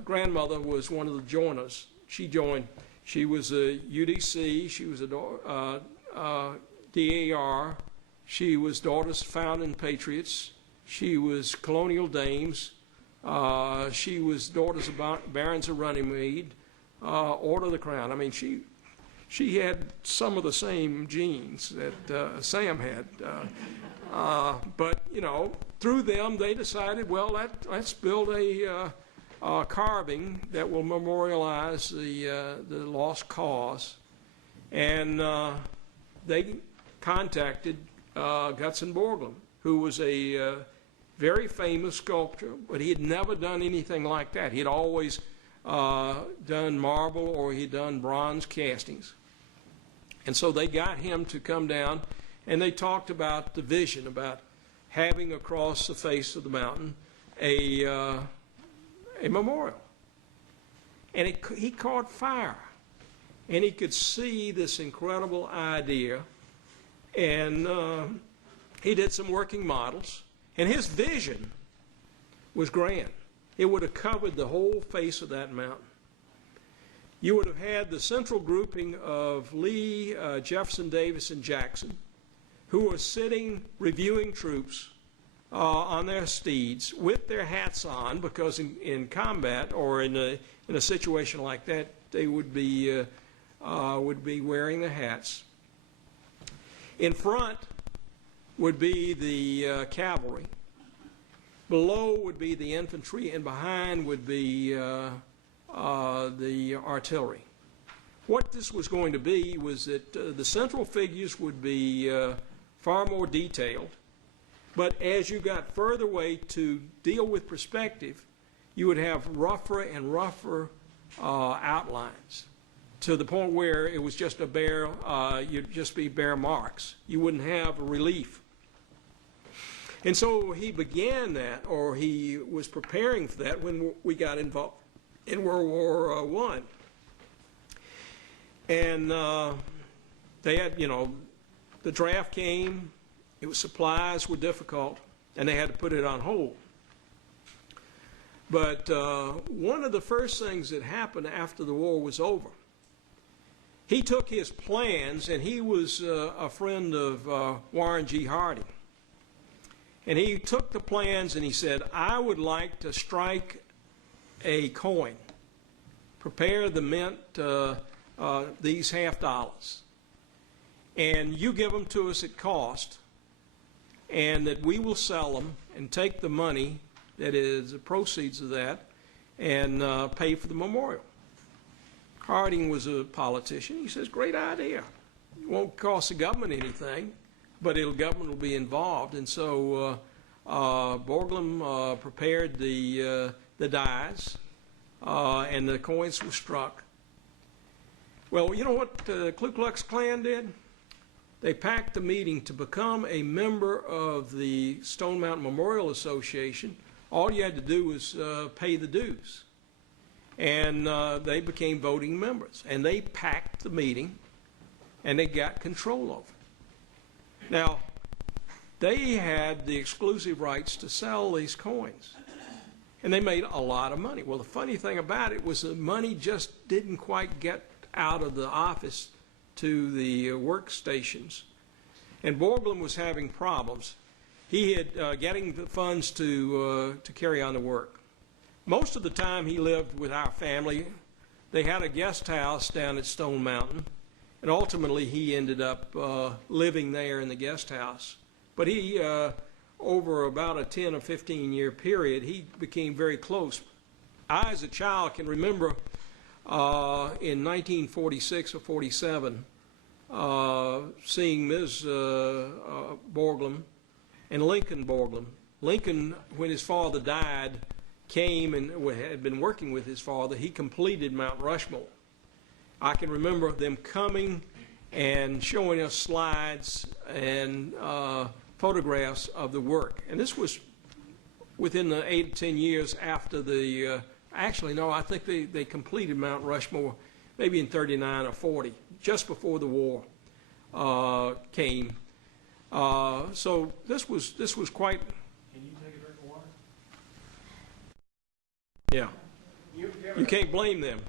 grandmother was one of the joiners. She joined. She was a UDC. She was a DAR. She was Daughters of Founding Patriots. She was Colonial Dames. She was Daughters of Barons of Runnymede, Order of the Crown. I mean, she had some of the same genes that Sam had. But, you know, through them, they decided, well, let's build a carving that will memorialize the lost cause. And they contacted Gutzon Borglum, who was a very famous sculptor, but he had never done anything like that. He had always done marble or he'd done bronze castings. And so they got him to come down, and they talked about the vision, about having across the face of the mountain a memorial. And he caught fire, and he could see this incredible idea, and he did some working models, and his vision was grand. It would have covered the whole face of that mountain. You would have had the central grouping of Lee, Jefferson, Davis, and Jackson, who were sitting reviewing troops on their steeds with their hats on, because in combat or in a situation like that, they would be wearing the hats. In front would be the cavalry. Below would be the infantry, and behind would be the artillery. What this was going to be was that the central figures would be far more detailed, but as you got further away to deal with perspective, you would have rougher and rougher outlines, to the point where it was just a bare, you'd just be bare marks. You wouldn't have a relief. And so he began that, or he was preparing for that when we got involved in World War I. And they had, you know, the draft came, supplies were difficult, and they had to put it on hold. But one of the first things that happened after the war was over, he took his plans, and he was a friend of Warren G. Harding. And he took the plans and he said, I would like to strike a coin, prepare the mint, these $50, and you give them to us at cost, and that we will sell them and take the money that is the proceeds of that and pay for the memorial. Harding was a politician. He says, great idea. It won't cost the government anything, but the government will be involved. And so Borglum prepared the dies, and the coins were struck. Well, you know what the Ku Klux Klan did? They packed the meeting to become a member of the Stone Mountain Memorial Association. All you had to do was pay the dues. And they became voting members. And they packed the meeting, and they got control of it. Now, they had the exclusive rights to sell these coins, and they made a lot of money. Well, the funny thing about it was the money just didn't quite get out of the office to the workstations. and Borglum was having problems. He had getting the funds to carry on the work. Most of the time he lived with our family. They had a guest house down at Stone Mountain, and ultimately he ended up living there in the guest house. But he, over about a 10 or 15 year period, he became very close. I, as a child, can remember in 1946 or 47, seeing Ms. Borglum and Lincoln Borglum. Lincoln, when his father died, came and had been working with his father. He completed Mount Rushmore. I can remember them coming and showing us slides and photographs of the work. And this was within the 8 to 10 years after the, actually, no, I think they completed Mount Rushmore maybe in 39 or 40, just before the war came. So this was quite. Can you take a drink of water? Yeah. You can't blame them.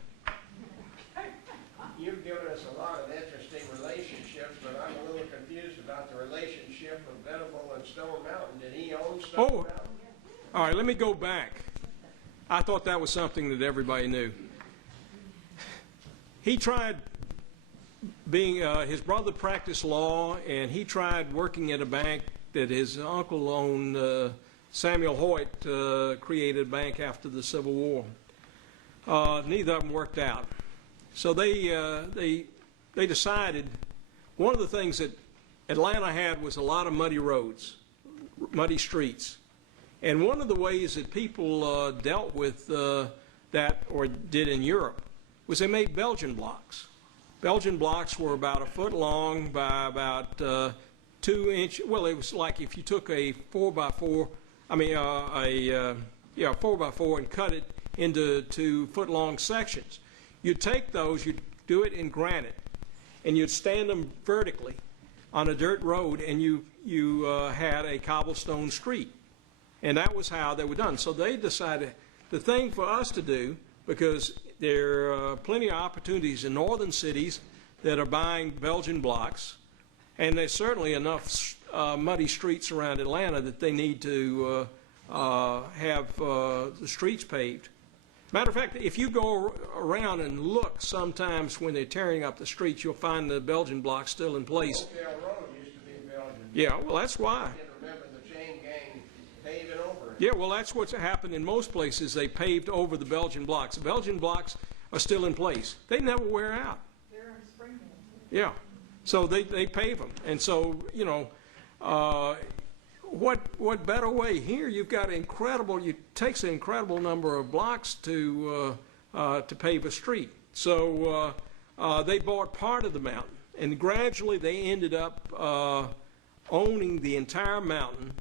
You've given us a lot of interesting relationships, but I'm a little confused about the relationship of Venable and Stone Mountain. Did he own Stone Mountain? All right, let me go back. I thought that was something that everybody knew. He tried being, his brother practiced law, and he tried working at a bank that his uncle owned. Samuel Hoyt created a bank after the Civil War. Neither of them worked out. So they decided one of the things that Atlanta had was a lot of muddy roads, muddy streets. And one of the ways that people dealt with that, or did in Europe, was they made Belgian blocks. Belgian blocks were about 1 foot long by about 2 inches. Well, it was like if you took a 4x4, a 4x4 and cut it into 2 foot long sections. You'd take those, you'd do it in granite, and you'd stand them vertically on a dirt road, and you had a cobblestone street. And that was how they were done. So they decided the thing for us to do, because there are plenty of opportunities in northern cities that are buying Belgian blocks, and there's certainly enough muddy streets around Atlanta that they need to have the streets paved. Matter of fact, if you go around and look sometimes when they're tearing up the streets, you'll find the Belgian blocks still in place. Oakdale Road used to be Belgian. Yeah, well, that's why. I can remember the chain gang paving over it. Yeah, well, that's what's happened in most places. They paved over the Belgian blocks. The Belgian blocks are still in place. They never wear out. They're in Springfield. Yeah. So they pave them. And so, you know, what better way? Here you've got incredible, it takes an incredible number of blocks to pave a street. So they bought part of the mountain, and gradually they ended up owning the entire mountain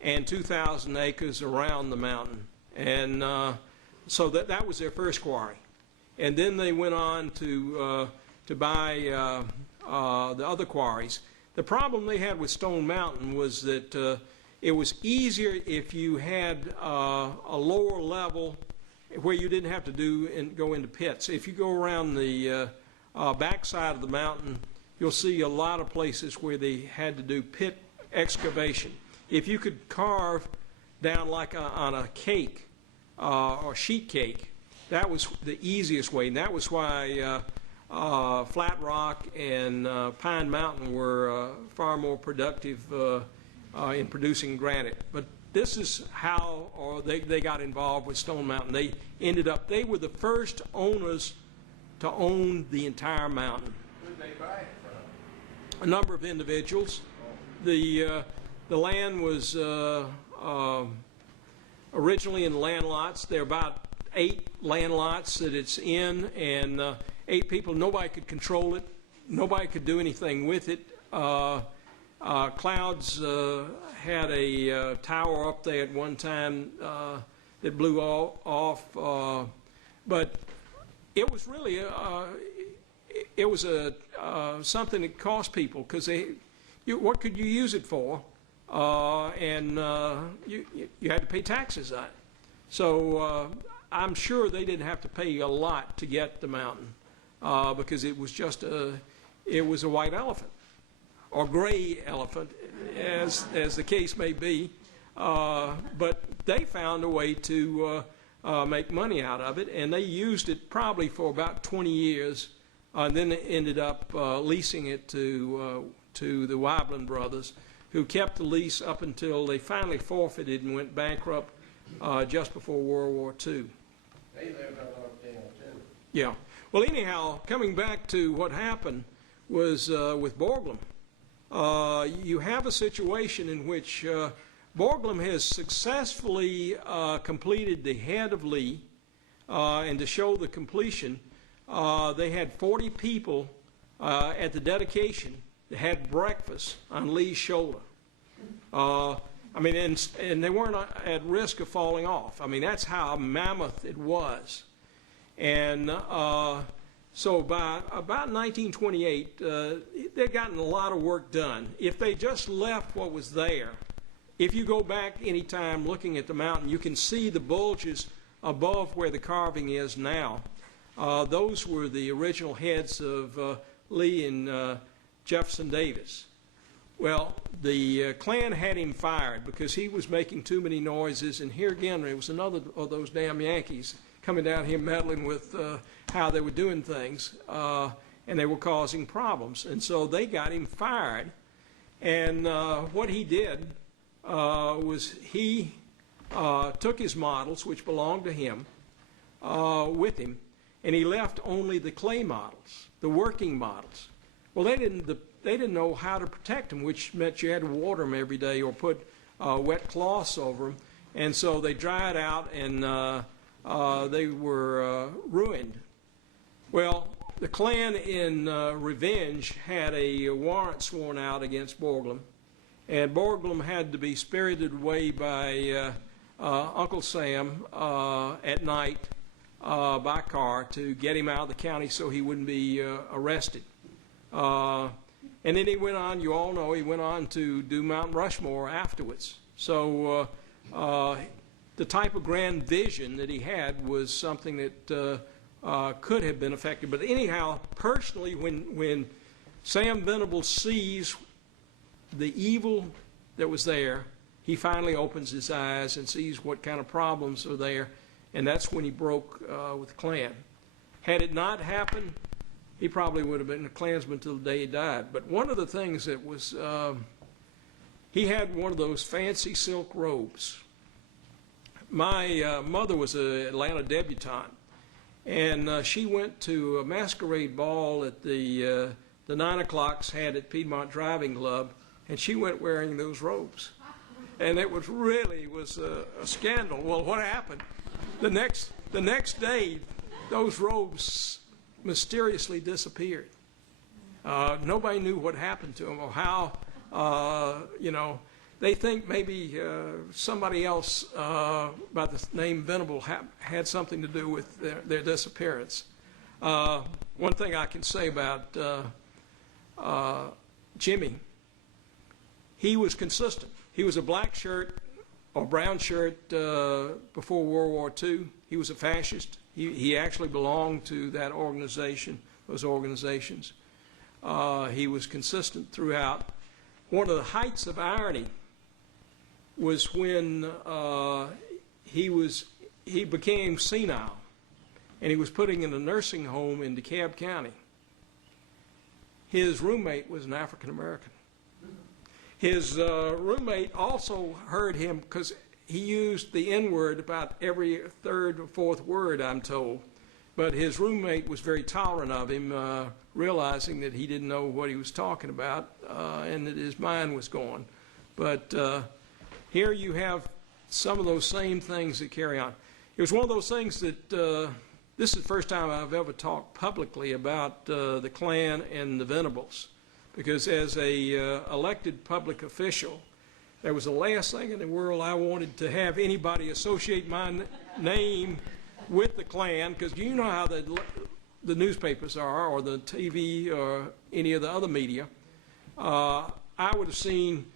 and 2,000 acres around the mountain. And so that was their first quarry. And then they went on to buy the other quarries. The problem they had with Stone Mountain was that it was easier if you had a lower level where you didn't have to go into pits. If you go around the backside of the mountain, you'll see a lot of places where they had to do pit excavation. If you could carve down like on a cake or sheet cake, that was the easiest way, and that was why Flat Rock and Pine Mountain were far more productive in producing granite. But this is how they got involved with Stone Mountain. They were the first owners to own the entire mountain. Who did they buy it from? A number of individuals. The land was originally in land lots. There are about 8 land lots that it's in, and 8 people. Nobody could control it. Nobody could do anything with it. Clouds had a tower up there at one time that blew off, but it was really something that cost people, because what could you use it for? And you had to pay taxes on it. So I'm sure they didn't have to pay a lot to get the mountain, because it was just it was a white elephant. or gray elephant, as the case may be. But they found a way to make money out of it, and they used it probably for about 20 years, and then they ended up leasing it to the Weiblen brothers, who kept the lease up until they finally forfeited and went bankrupt just before World War II. They lived on Oakdale too. Yeah. Well, anyhow, coming back to what happened was with Borglum. You have a situation in which Borglum has successfully completed the head of Lee, and to show the completion, they had 40 people at the dedication that had breakfast on Lee's shoulder. I mean, and they weren't at risk of falling off. I mean, that's how mammoth it was. And so by about 1928, they'd gotten a lot of work done. If they just left what was there, if you go back any time looking at the mountain, you can see the bulges above where the carving is now. Those were the original heads of Lee and Jefferson Davis. Well, the Klan had him fired because he was making too many noises, and here again, it was another of those damn Yankees coming down here meddling with how they were doing things, and they were causing problems. And so they got him fired, and what he did was he took his models, which belonged to him, with him, and he left only the clay models, the working models. Well, they didn't know how to protect them, which meant you had to water them every day or put wet cloths over them, and so they dried out and they were ruined. Well, the Klan in revenge had a warrant sworn out against Borglum, and Borglum had to be spirited away by Uncle Sam at night by car to get him out of the county so he wouldn't be arrested. And then he went on, you all know, he went on to do Mount Rushmore afterwards. So the type of grand vision that he had was something that could have been effective. But anyhow, personally, when Sam Venables sees the evil that was there, he finally opens his eyes and sees what kind of problems are there, and that's when he broke with the Klan. Had it not happened, he probably would have been a Klansman till the day he died. But one of the things that was, he had one of those fancy silk robes. My mother was an Atlanta debutante, and she went to a masquerade ball at the 9 o'clocks had at Piedmont Driving Club, and she went wearing those robes. And it was really a scandal. Well, what happened? The next day, those robes mysteriously disappeared. Nobody knew what happened to them or how, they think maybe somebody else by the name Venable had something to do with their disappearance. One thing I can say about Jimmy, he was consistent. He was a black shirt or brown shirt before World War II. He was a fascist. He actually belonged to that organization, those organizations. He was consistent throughout. One of the heights of irony was when he became senile, and he was putting in a nursing home in DeKalb County. His roommate was an African American. His roommate also heard him because he used the N-word about every third or fourth word, I'm told. But his roommate was very tolerant of him, realizing that he didn't know what he was talking about and that his mind was gone. But here you have some of those same things that carry on. It was one of those things that this is the first time I've ever talked publicly about the Klan and the Venables, because as a elected public official, that was the last thing in the world I wanted to have anybody associate my name with the Klan, because you know how the newspapers are, or the TV, or any of the other media. I would have seen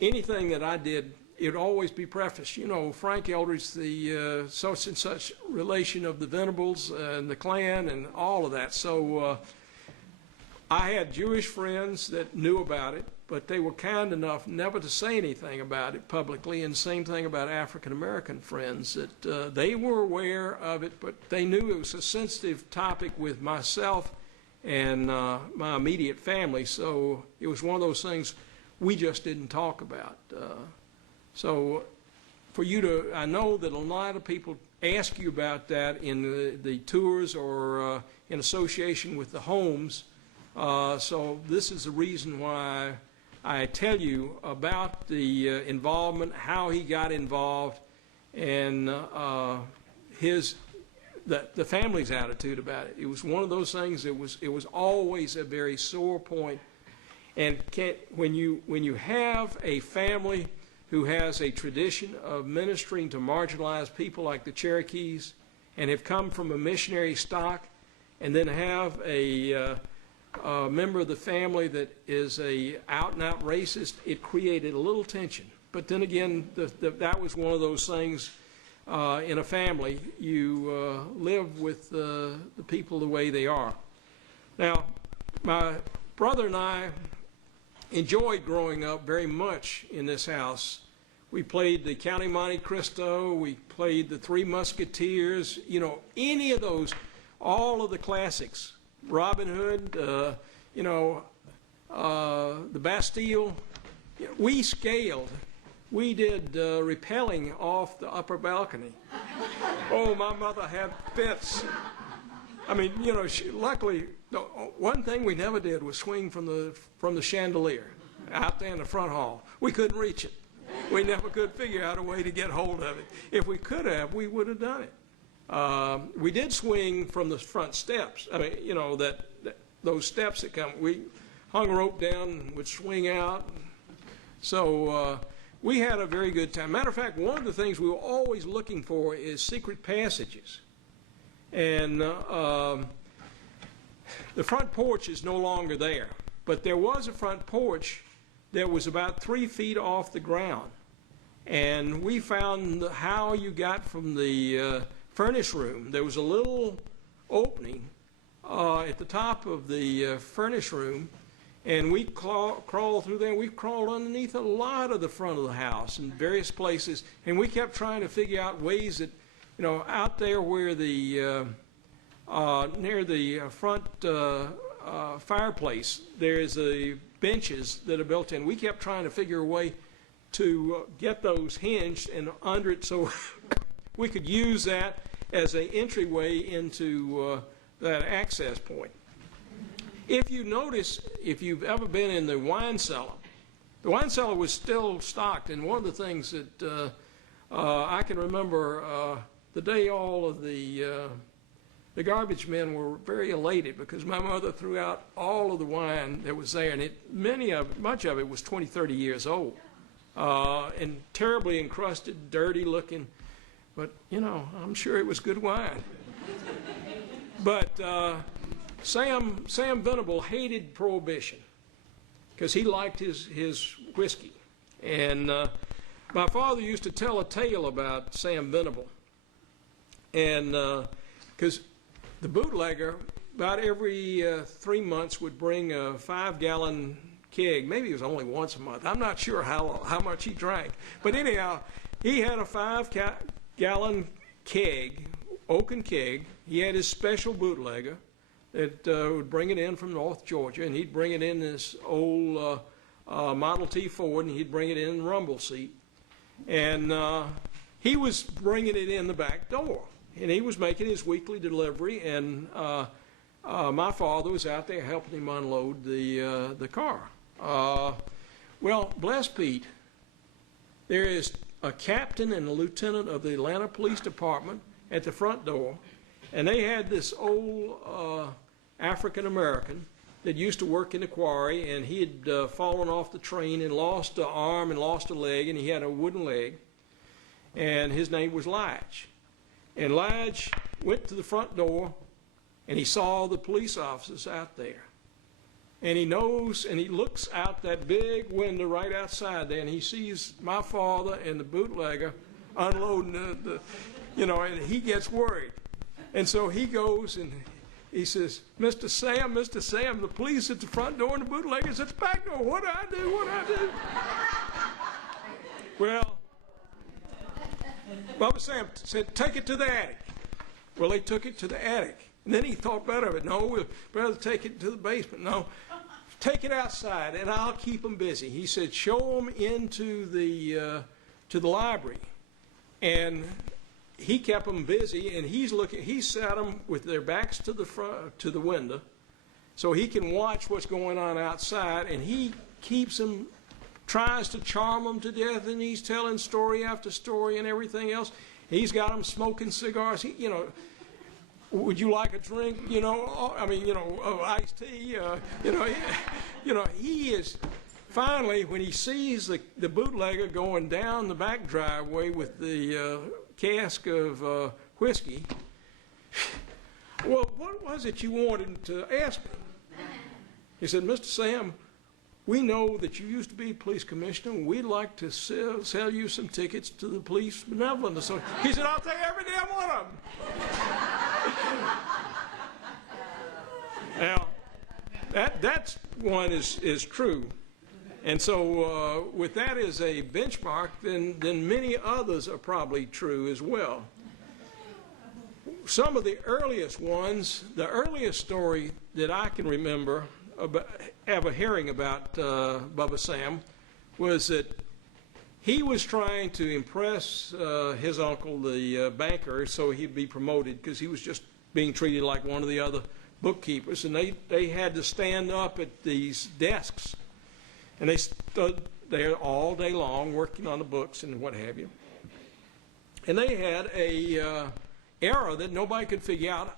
anything that I did, it would always be prefaced. You know, Frank Eldridge, the such and such relation of the Venables and the Klan and all of that. So I had Jewish friends that knew about it, but they were kind enough never to say anything about it publicly, and same thing about African American friends, that they were aware of it, but they knew it was a sensitive topic with myself and my immediate family, so it was one of those things we just didn't talk about. So for you to, I know that a lot of people ask you about that in the tours or in association with the homes. So this is the reason why I tell you about the involvement, how he got involved, and the family's attitude about it. It was one of those things. It was always a very sore point. And when you have a family who has a tradition of ministering to marginalized people like the Cherokees, and have come from a missionary stock, and then have a member of the family that is a out-and-out racist, it created a little tension. But then again, that was one of those things in a family. You live with the people the way they are. Now, my brother and I enjoyed growing up very much in this house. We played the County Monte Cristo, we played the Three Musketeers, you know, any of those, all of the classics. Robin Hood, the Bastille. We scaled. We did rappelling off the upper balcony. Oh, my mother had fits. I mean, you know, luckily, one thing we never did was swing from the chandelier out there in the front hall. We couldn't reach it. We never could figure out a way to get hold of it. If we could have, we would have done it. We did swing from the front steps. I mean, you know, those steps that come. We hung a rope down and would swing out. So we had a very good time. Matter of fact, one of the things we were always looking for is secret passages. And the front porch is no longer there. But there was a front porch that was about 3 feet off the ground. And we found how you got from the furnace room. There was a little opening at the top of the furnace room, and we crawled through there. We crawled underneath a lot of the front of the house in various places, and we kept trying to figure out ways that, you know, out there where the near the front fireplace, there's benches that are built in. We kept trying to figure a way to get those hinged and under it so we could use that as an entryway into that access point. If you notice, if you've ever been in the wine cellar was still stocked, and one of the things that I can remember the day all of the garbage men were very elated because my mother threw out all of the wine that was there, and much of it was 20, 30 years old, and terribly encrusted, dirty looking, but, you know, I'm sure it was good wine. But Sam Venable hated Prohibition because he liked his whiskey. And my father used to tell a tale about Sam Venable. And because the bootlegger, about every 3 months, would bring a 5-gallon keg. Maybe it was only once a month. I'm not sure how much he drank. But anyhow, he had a 5-gallon keg, oaken keg. He had his special bootlegger that would bring it in from North Georgia, and he'd bring it in this old Model T Ford, and he'd bring it in rumble seat. And he was bringing it in the back door, and he was making his weekly delivery, and my father was out there helping him unload the car. Well, bless Pete, there is a captain and a lieutenant of the Atlanta Police Department at the front door, and they had this old African American that used to work in the quarry, and he had fallen off the train and lost an arm and lost a leg, and he had a wooden leg, and his name was Lige. And Lige went to the front door, and he saw the police officers out there. And he knows, and he looks out that big window right outside there, and he sees my father and the bootlegger unloading and he gets worried. And so he goes and he says, Mr. Sam, the police at the front door and the bootleggers at the back door. What do I do? What do I do? Well, Bubba Sam said, take it to the attic. Well, they took it to the attic. And then he thought better of it. No, we'll rather take it to the basement. No, take it outside, and I'll keep them busy. He said, show them into the library. And he kept them busy, and he sat them with their backs to the front, to the window, so he can watch what's going on outside, and he keeps them, tries to charm them to death, and he's telling story after story and everything else. He's got them smoking cigars. Would you like a drink? Iced tea. He is finally, when he sees the bootlegger going down the back driveway with the cask of whiskey. Well, what was it you wanted to ask me? He said, Mr. Sam, we know that you used to be police commissioner, and we'd like to sell you some tickets to the Police Benevolent Association. He said, I'll take every damn one of them. Now, that one is true. And so with that as a benchmark, then many others are probably true as well. Some of the earliest ones, the earliest story that I can remember ever hearing about Bubba Sam was that he was trying to impress his uncle, the banker, so he'd be promoted, because he was just being treated like one of the other bookkeepers. And they had to stand up at these desks. And they stood there all day long working on the books and what have you. And they had a error that nobody could figure out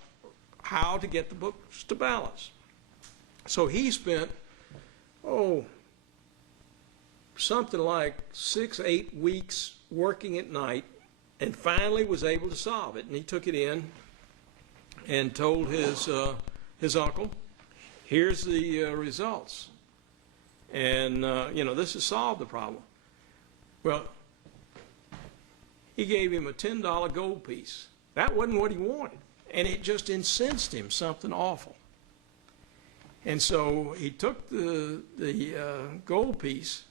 how to get the books to balance. So he spent, something like 6-8 weeks working at night, and finally was able to solve it. And he took it in and told his uncle, here's the results. And, this has solved the problem. Well, he gave him a $10 gold piece. That wasn't what he wanted. And it just incensed him, something awful. And so he took the gold piece,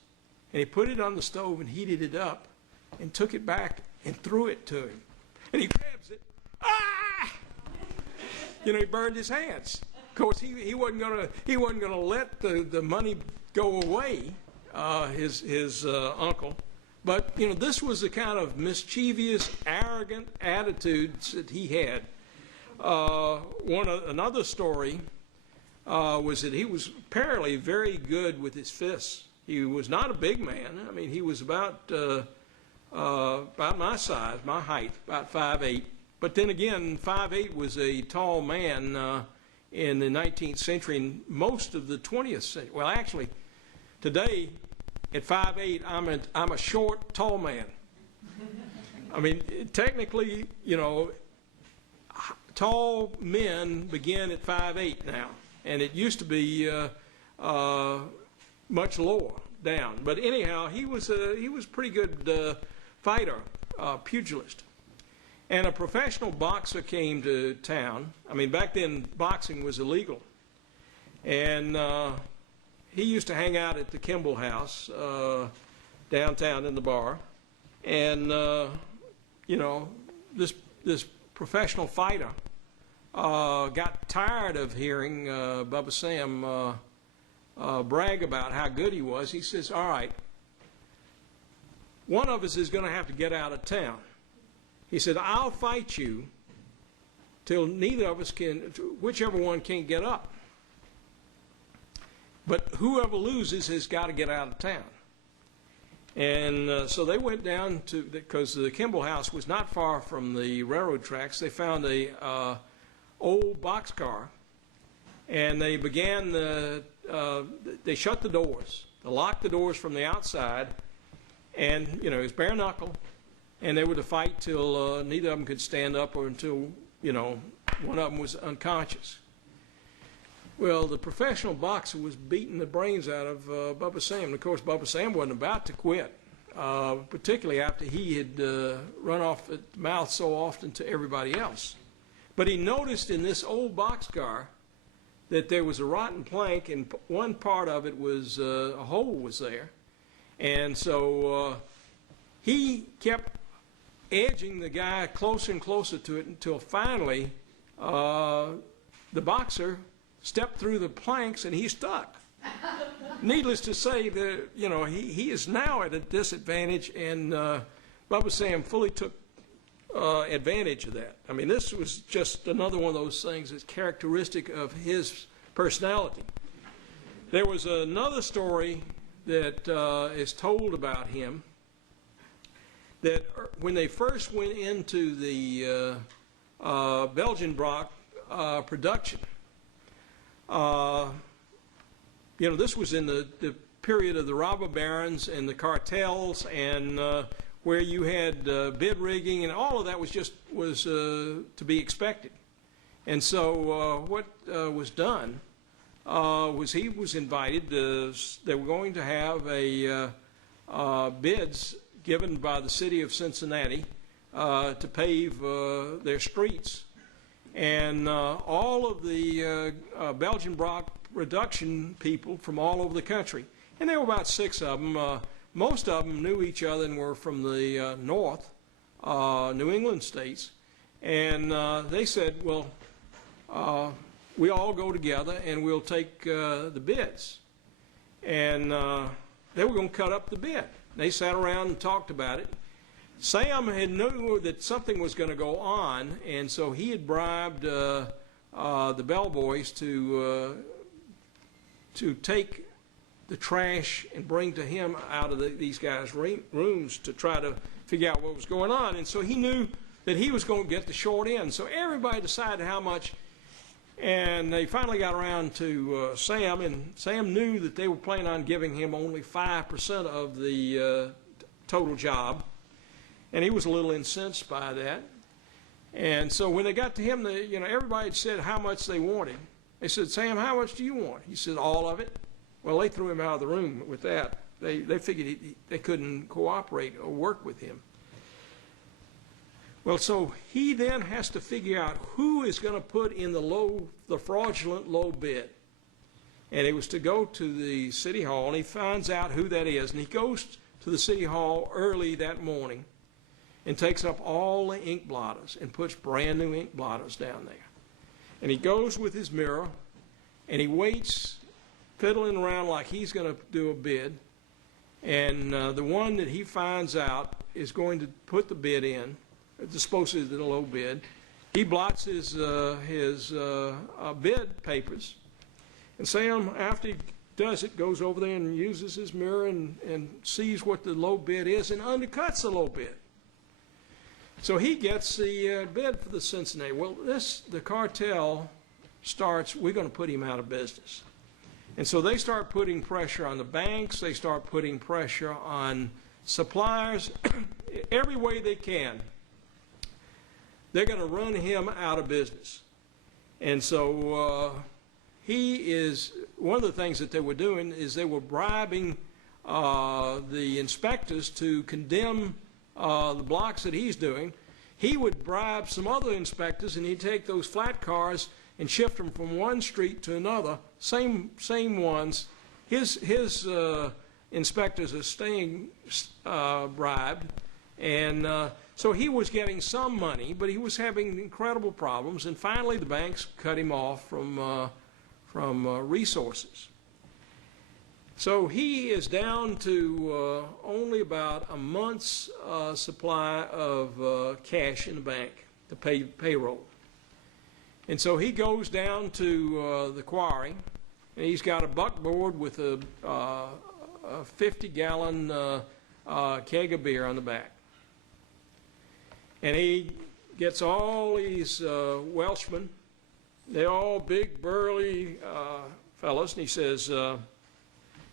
and he put it on the stove and heated it up, and took it back and threw it to him. And he grabs it. Ah! He burned his hands. Of course, he wasn't gonna let the money go away, his uncle. But this was the kind of mischievous, arrogant attitudes that he had. Another story was that he was apparently very good with his fists. He was not a big man. I mean, he was about my size, my height, about 5'8". But then again, 5'8" was a tall man in the 19th century and most of the 20th century. Well, actually, today, at 5'8", I'm a short, tall man. I mean, technically, tall men begin at 5'8" now, and it used to be much lower down. But anyhow, he was a pretty good fighter, pugilist. And a professional boxer came to town. I mean, back then, boxing was illegal. And he used to hang out at the Venable House downtown in the bar. And, this professional fighter got tired of hearing Bubba Sam brag about how good he was. He says, all right, one of us is going to have to get out of town. He said, I'll fight you till neither of us whichever one can't get up. But whoever loses has got to get out of town. And so they went down to, because the Venable House was not far from the railroad tracks, they found a old boxcar, and they began they shut the doors. They locked the doors from the outside, and, it was bare knuckle. And they were to fight till neither of them could stand up, or until, one of them was unconscious. Well, the professional boxer was beating the brains out of Bubba Sam. And of course, Bubba Sam wasn't about to quit, particularly after he had run off at the mouth so often to everybody else. But he noticed in this old boxcar that there was a rotten plank, and one part of it was a hole was there. And so he kept edging the guy closer and closer to it until finally the boxer stepped through the planks and he stuck. Needless to say, that he is now at a disadvantage, and Bubba Sam fully took advantage of that. I mean, this was just another one of those things that's characteristic of his personality. There was another story that is told about him, that when they first went into the Belgian block production, this was in the period of the robber barons and the cartels, and where you had bid rigging, and all of that was to be expected. And so what was done was he was invited. They were going to have bids given by the city of Cincinnati to pave their streets. And all of the Belgian block production people from all over the country, and there were about 6 of them. Most of them knew each other and were from the north, New England states. And they said, well, we all go together and we'll take the bids. And they were going to cut up the bid. They sat around and talked about it. Sam had knew that something was going to go on, and so he had bribed the bellboys to take the trash and bring to him out of these guys' rooms to try to figure out what was going on. And so he knew that he was going to get the short end. So everybody decided how much, and they finally got around to Sam, and Sam knew that they were planning on giving him only 5% of the total job. And he was a little incensed by that. And so when they got to him, everybody had said how much they wanted. They said, Sam, how much do you want? He said, all of it. Well, they threw him out of the room with that. They figured they couldn't cooperate or work with him. Well, so he then has to figure out who is going to put in the fraudulent low bid. And it was to go to the city hall, and he finds out who that is. And he goes to the city hall early that morning and takes up all the ink blotters and puts brand new ink blotters down there. And he goes with his mirror, and he waits, fiddling around like he's going to do a bid. And the one that he finds out is going to put the bid in, it's supposed to be the low bid. He blots his bid papers. And Sam, after he does it, goes over there and uses his mirror and sees what the low bid is and undercuts the low bid. So he gets the bid for the Cincinnati. Well, the cartel starts, we're going to put him out of business. And so they start putting pressure on the banks. They start putting pressure on suppliers. Every way they can, they're going to run him out of business. And so one of the things that they were doing is they were bribing the inspectors to condemn the blocks that he's doing. He would bribe some other inspectors, and he'd take those flat cars and shift them from one street to another, same ones. His inspectors are staying bribed, and so he was getting some money, but he was having incredible problems, and finally the banks cut him off from resources. So he is down to only about a month's supply of cash in the bank to pay payroll. And so he goes down to the Quarry, and he's got a buckboard with a 50-gallon keg of beer on the back. And he gets all these Welshmen. They're all big, burly fellas, and he says,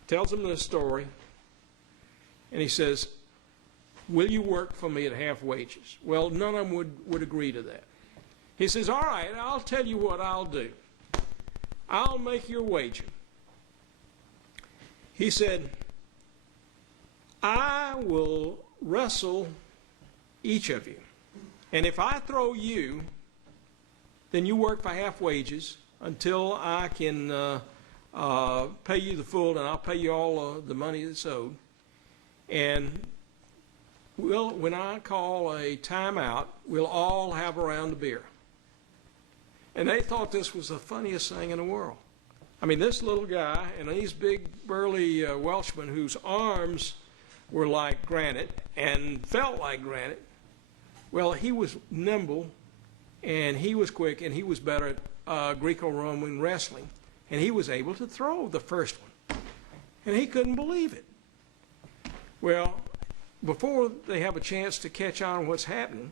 tells them the story, and he says, will you work for me at half wages? Well, none of them would agree to that. He says, all right, I'll tell you what I'll do. I'll make your wager. He said, I will wrestle each of you, and if I throw you, then you work for half wages until I can pay you the full, and I'll pay you all the money that's owed. And when I call a timeout, we'll all have a round of beer. And they thought this was the funniest thing in the world. I mean, this little guy and these big, burly Welshmen whose arms were like granite and felt like granite, well, he was nimble, and he was quick, and he was better at Greco-Roman wrestling. And he was able to throw the first one. And he couldn't believe it. Well, before they have a chance to catch on what's happening,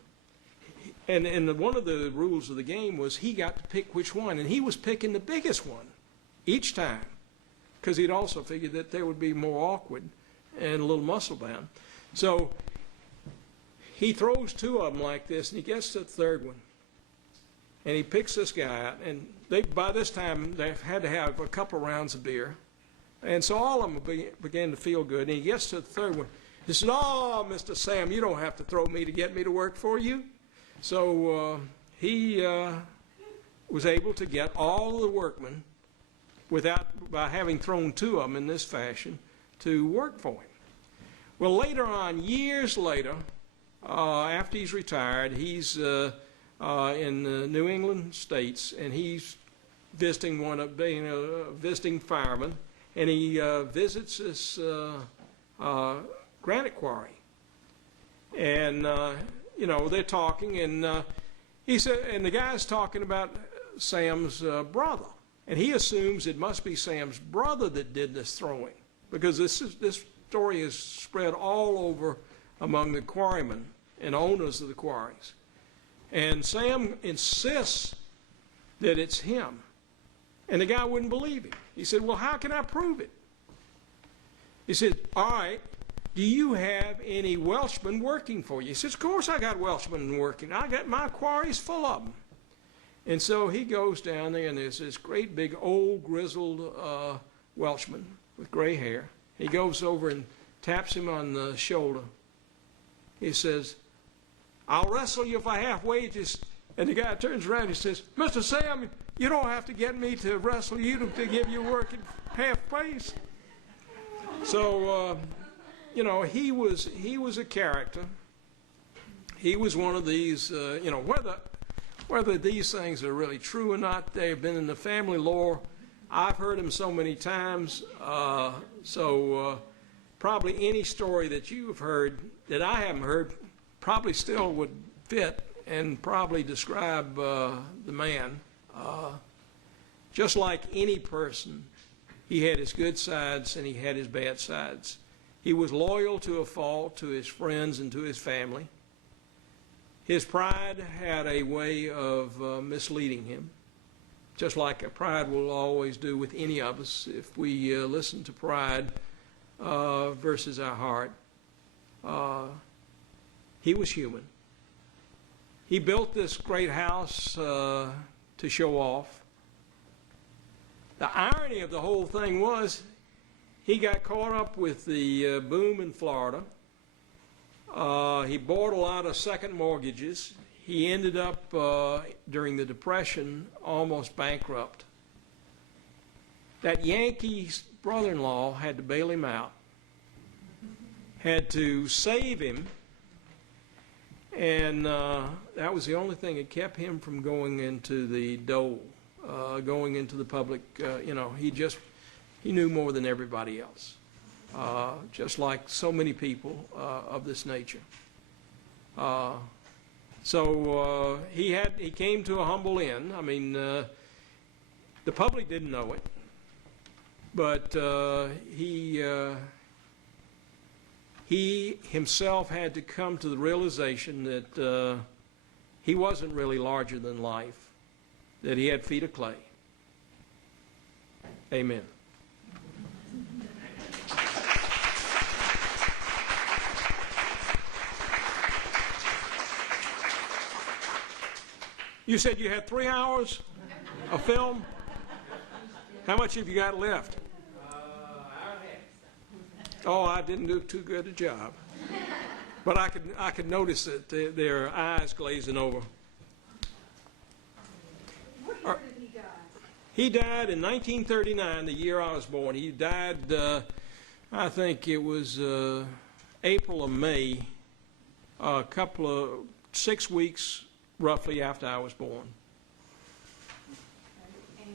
and one of the rules of the game was he got to pick which one, and he was picking the biggest one each time, because he'd also figured that they would be more awkward and a little muscle-bound. So he throws two of them like this, and he gets to the third one, and he picks this guy out, and by this time they've had to have a couple of rounds of beer, and so all of them began to feel good, and he gets to the third one. He said, "Oh, Mr. Sam, you don't have to throw me to get me to work for you." So he was able to get all of the workmen, by having thrown two of them in this fashion, to work for him. Well, later on, years later, after he's retired, he's in the New England states, and he's visiting being a visiting fireman, and he visits this granite quarry. And, they're talking, and he said, and the guy's talking about Sam's brother. And he assumes it must be Sam's brother that did this throwing, because this story is spread all over among the quarrymen and owners of the quarries. And Sam insists that it's him. And the guy wouldn't believe him. He said, "Well, how can I prove it?" He said, "All right, do you have any Welshmen working for you?" He says, "Of course I got Welshmen working. My quarry's full of them." And so he goes down there, and there's this great big old grizzled Welshman with gray hair. He goes over and taps him on the shoulder. He says, "I'll wrestle you for half wages." And the guy turns around and he says, "Mr. Sam, you don't have to get me to wrestle you to give you work at half price." So, he was a character. He was one of these, whether these things are really true or not, they've been in the family lore. I've heard them so many times. Probably any story that you've heard that I haven't heard probably still would fit and probably describe the man. Just like any person, he had his good sides and he had his bad sides. He was loyal to a fault to his friends and to his family. His pride had a way of misleading him, just like pride will always do with any of us if we listen to pride versus our heart. He was human. He built this great house to show off. The irony of the whole thing was he got caught up with the boom in Florida. He bought a lot of second mortgages. He ended up, during the Depression, almost bankrupt. That Yankee's brother-in-law had to bail him out, had to save him, and that was the only thing that kept him from going into the dole, going into the public. He knew more than everybody else. Just like so many people of this nature. So he came to a humble end. I mean, the public didn't know it, but he himself had to come to the realization that he wasn't really larger than life, that he had feet of clay. Amen. You said you had 3 hours of film? How much have you got left? Oh, I didn't do too good a job. But I could notice that their eyes glazing over. He died in 1939, the year I was born. He died, I think it was April or May, a couple of 6 weeks roughly after I was born. And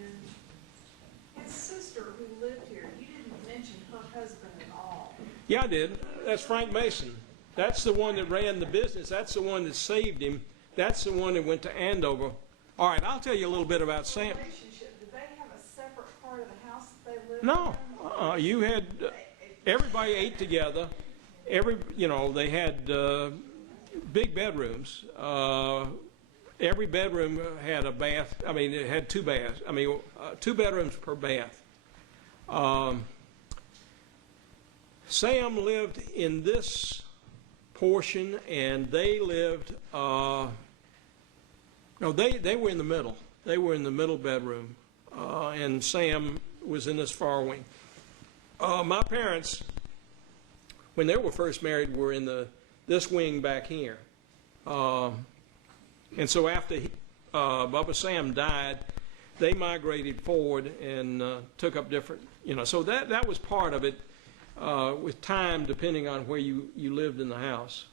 his sister who lived here, you didn't mention her husband at all. Yeah, I did. That's Frank Mason. That's the one that ran the business. That's the one that saved him. That's the one that went to Andover. All right, I'll tell you a little bit about Sam. Relationship, did they have a separate part of the house that they lived No, in? you had everybody ate together. They had big bedrooms. Every bedroom had a bath. I mean, it had two baths. I mean, 2 bedrooms per bath. Sam lived in this portion, and they lived. No, they were in the middle. They were in the middle bedroom, and Sam was in this far wing. My parents, when they were first married, were in this wing back here. And so after Bubba Sam died, they migrated forward and took up different, so that was part of it with time, depending on where you lived in the house,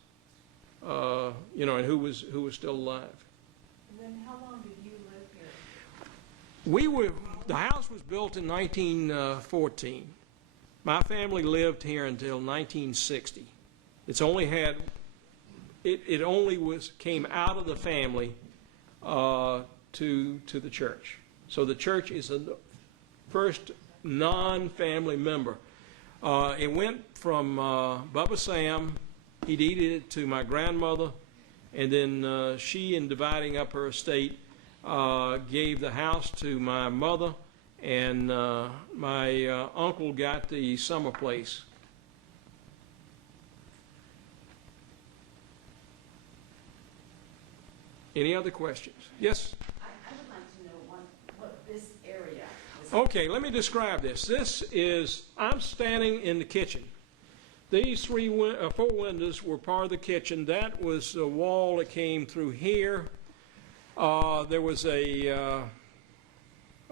and who was still alive. And then how long did you live here? The house was built in 1914. My family lived here until 1960. It's only had, it only came out of the family to the church. So the church is the first non-family member. It went from Bubba Sam, he deeded it to my grandmother, and then she, in dividing up her estate, gave the house to my mother, and my uncle got the summer place. Any other questions? Yes? I would like to know what this area is. Okay, let me describe this. I'm standing in the kitchen. These 4 windows were part of the kitchen. That was the wall that came through here. There was a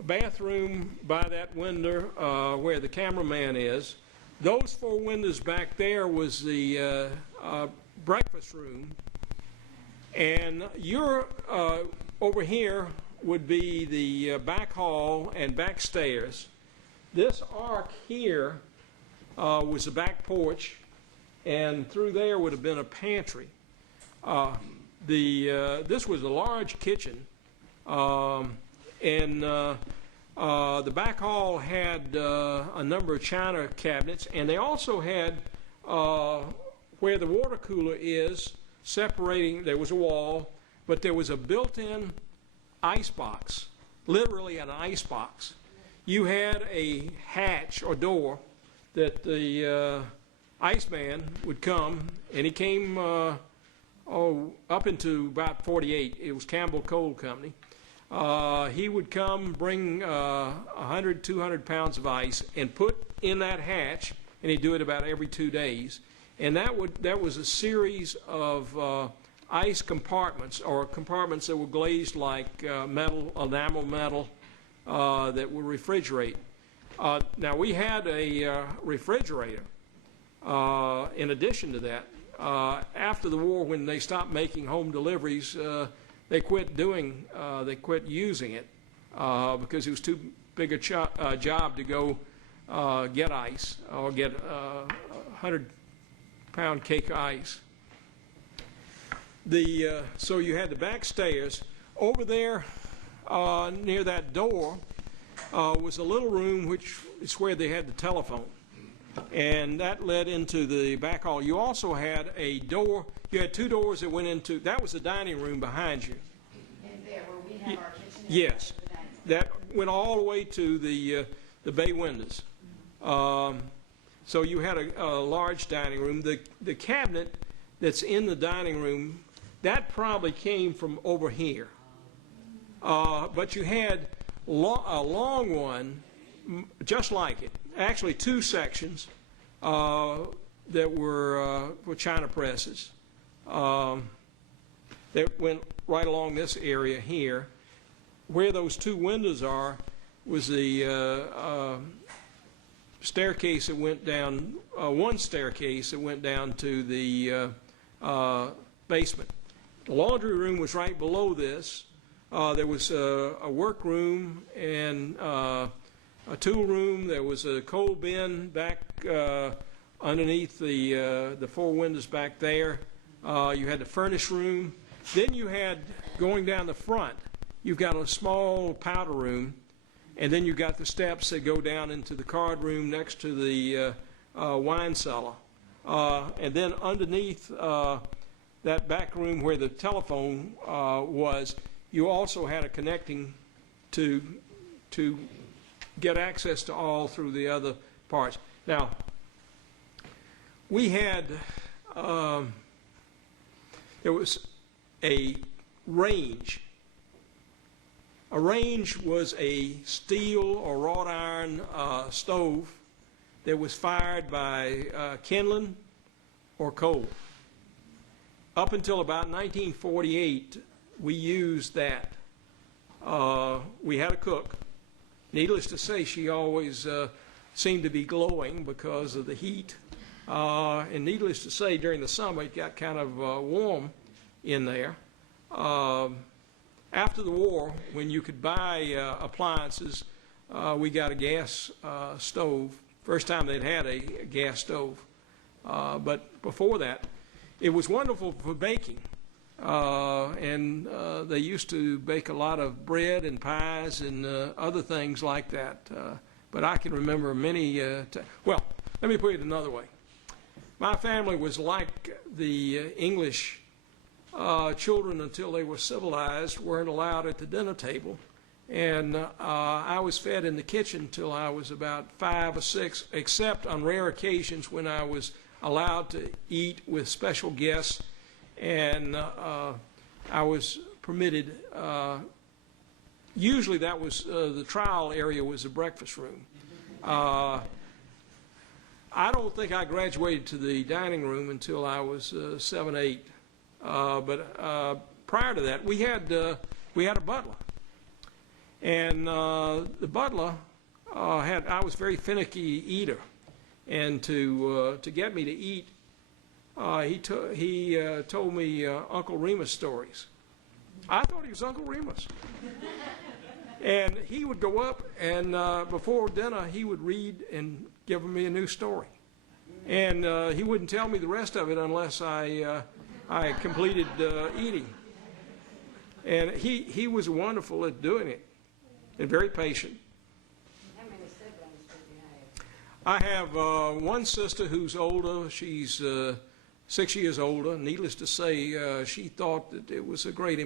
bathroom by that window where the cameraman is. Those 4 windows back there was the breakfast room. And over here would be the back hall and back stairs. This arc here was the back porch, and through there would have been a pantry. This was a large kitchen, and the back hall had a number of china cabinets, and they also had where the water cooler is, separating, there was a wall, but there was a built-in ice box, literally an ice box. You had a hatch or door that the iceman would come, and he came up into about 48. It was Campbell Coal Company. He would come, bring 100, 200 pounds of ice and put in that hatch, and he'd do it about every 2 days. And that was a series of ice compartments, or compartments that were glazed like metal, enamel metal, that would refrigerate. Now, we had a refrigerator in addition to that. After the war, when they stopped making home deliveries, they quit using it because it was too big a job to go get ice or get 100-pound cake of ice. So you had the back stairs. Over there near that door was a little room, which is where they had the telephone. And that led into the back hall. You also had a door. You had 2 doors that went into, that was the dining room behind you. And there where we have our kitchen. Yes. That went all the way to the bay windows. So you had a large dining room. The cabinet that's in the dining room, that probably came from over here. But you had a long one, just like it. Actually, 2 sections that were china presses that went right along this area here. Where those 2 windows are, was the staircase that went down, one staircase that went down to the basement. The laundry room was right below this. There was a workroom and a tool room. There was a coal bin back underneath the four windows back there. You had the furnace room. Then you had, going down the front, you've got a small powder room, and then you've got the steps that go down into the card room next to the wine cellar. And then underneath that back room where the telephone was, you also had a connecting to get access to all through the other parts. Now, we had, there was a range. A range was a steel or wrought iron stove that was fired by kindling or coal. Up until about 1948, we used that. We had a cook. Needless to say, she always seemed to be glowing because of the heat. And needless to say, during the summer, it got kind of warm in there. After the war, when you could buy appliances, we got a gas stove. First time they'd had a gas stove. But before that, it was wonderful for baking. And they used to bake a lot of bread and pies and other things like that. But I can remember many well, let me put it another way. My family was like the English children until they were civilized, weren't allowed at the dinner table. And I was fed in the kitchen till I was about 5 or 6, except on rare occasions when I was allowed to eat with special guests. And I was permitted, usually that was, the trial area was the breakfast room. I don't think I graduated to the dining room until I was 7, 8. But prior to that, we had a butler. And the butler I was a very finicky eater. And to get me to eat, he told me Uncle Remus stories. I thought he was Uncle Remus. And he would go up, and before dinner, he would read and give me a new story. And he wouldn't tell me the rest of it unless I completed eating. And he was wonderful at doing it, and very patient. How many siblings did you have? I have one sister who's older. She's 6 years older. Needless to say, she thought that it was a great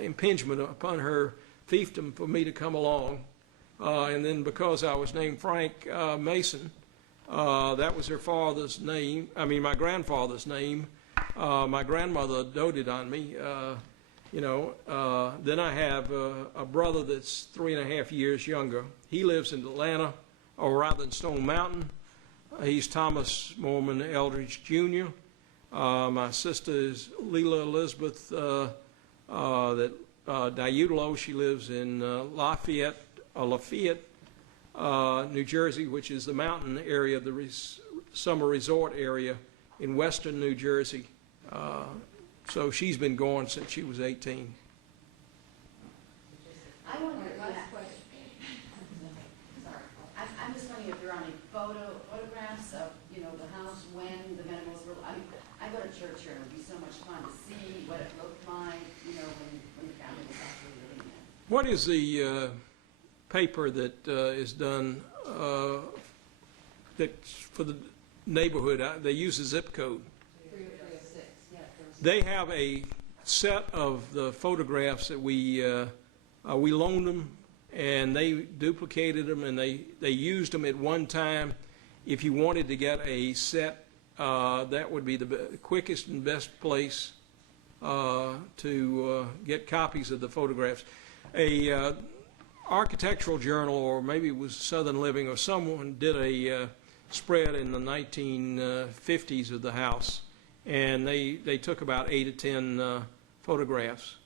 impingement upon her fiefdom for me to come along. And then because I was named Frank Mason, that was her father's name. I mean, my grandfather's name. My grandmother doted on me. Then I have a brother that's 3.5 years younger. He lives in Atlanta, or rather in Stone Mountain. He's Thomas Mormon Eldridge Jr. My sister is Leela Elizabeth Diutulo. She lives in Lafayette, New Jersey, which is the mountain area, the summer resort area in western New Jersey. So she's been gone since she was 18. I wonder, last question. Sorry. I'm just wondering if there are any photographs of, the house when the Venables were, I go to church here, and it would be so much fun to see what it looked like, when the family was actually living there. What is the paper that is done that's for the neighborhood? They use a zip code. They have a set of the photographs that we loaned them, and they duplicated them, and they used them at one time. If you wanted to get a set, that would be the quickest and best place to get copies of the photographs. A architectural journal, or maybe it was Southern Living, or someone did a spread in the 1950s of the house. And they took about 8 to 10 photographs.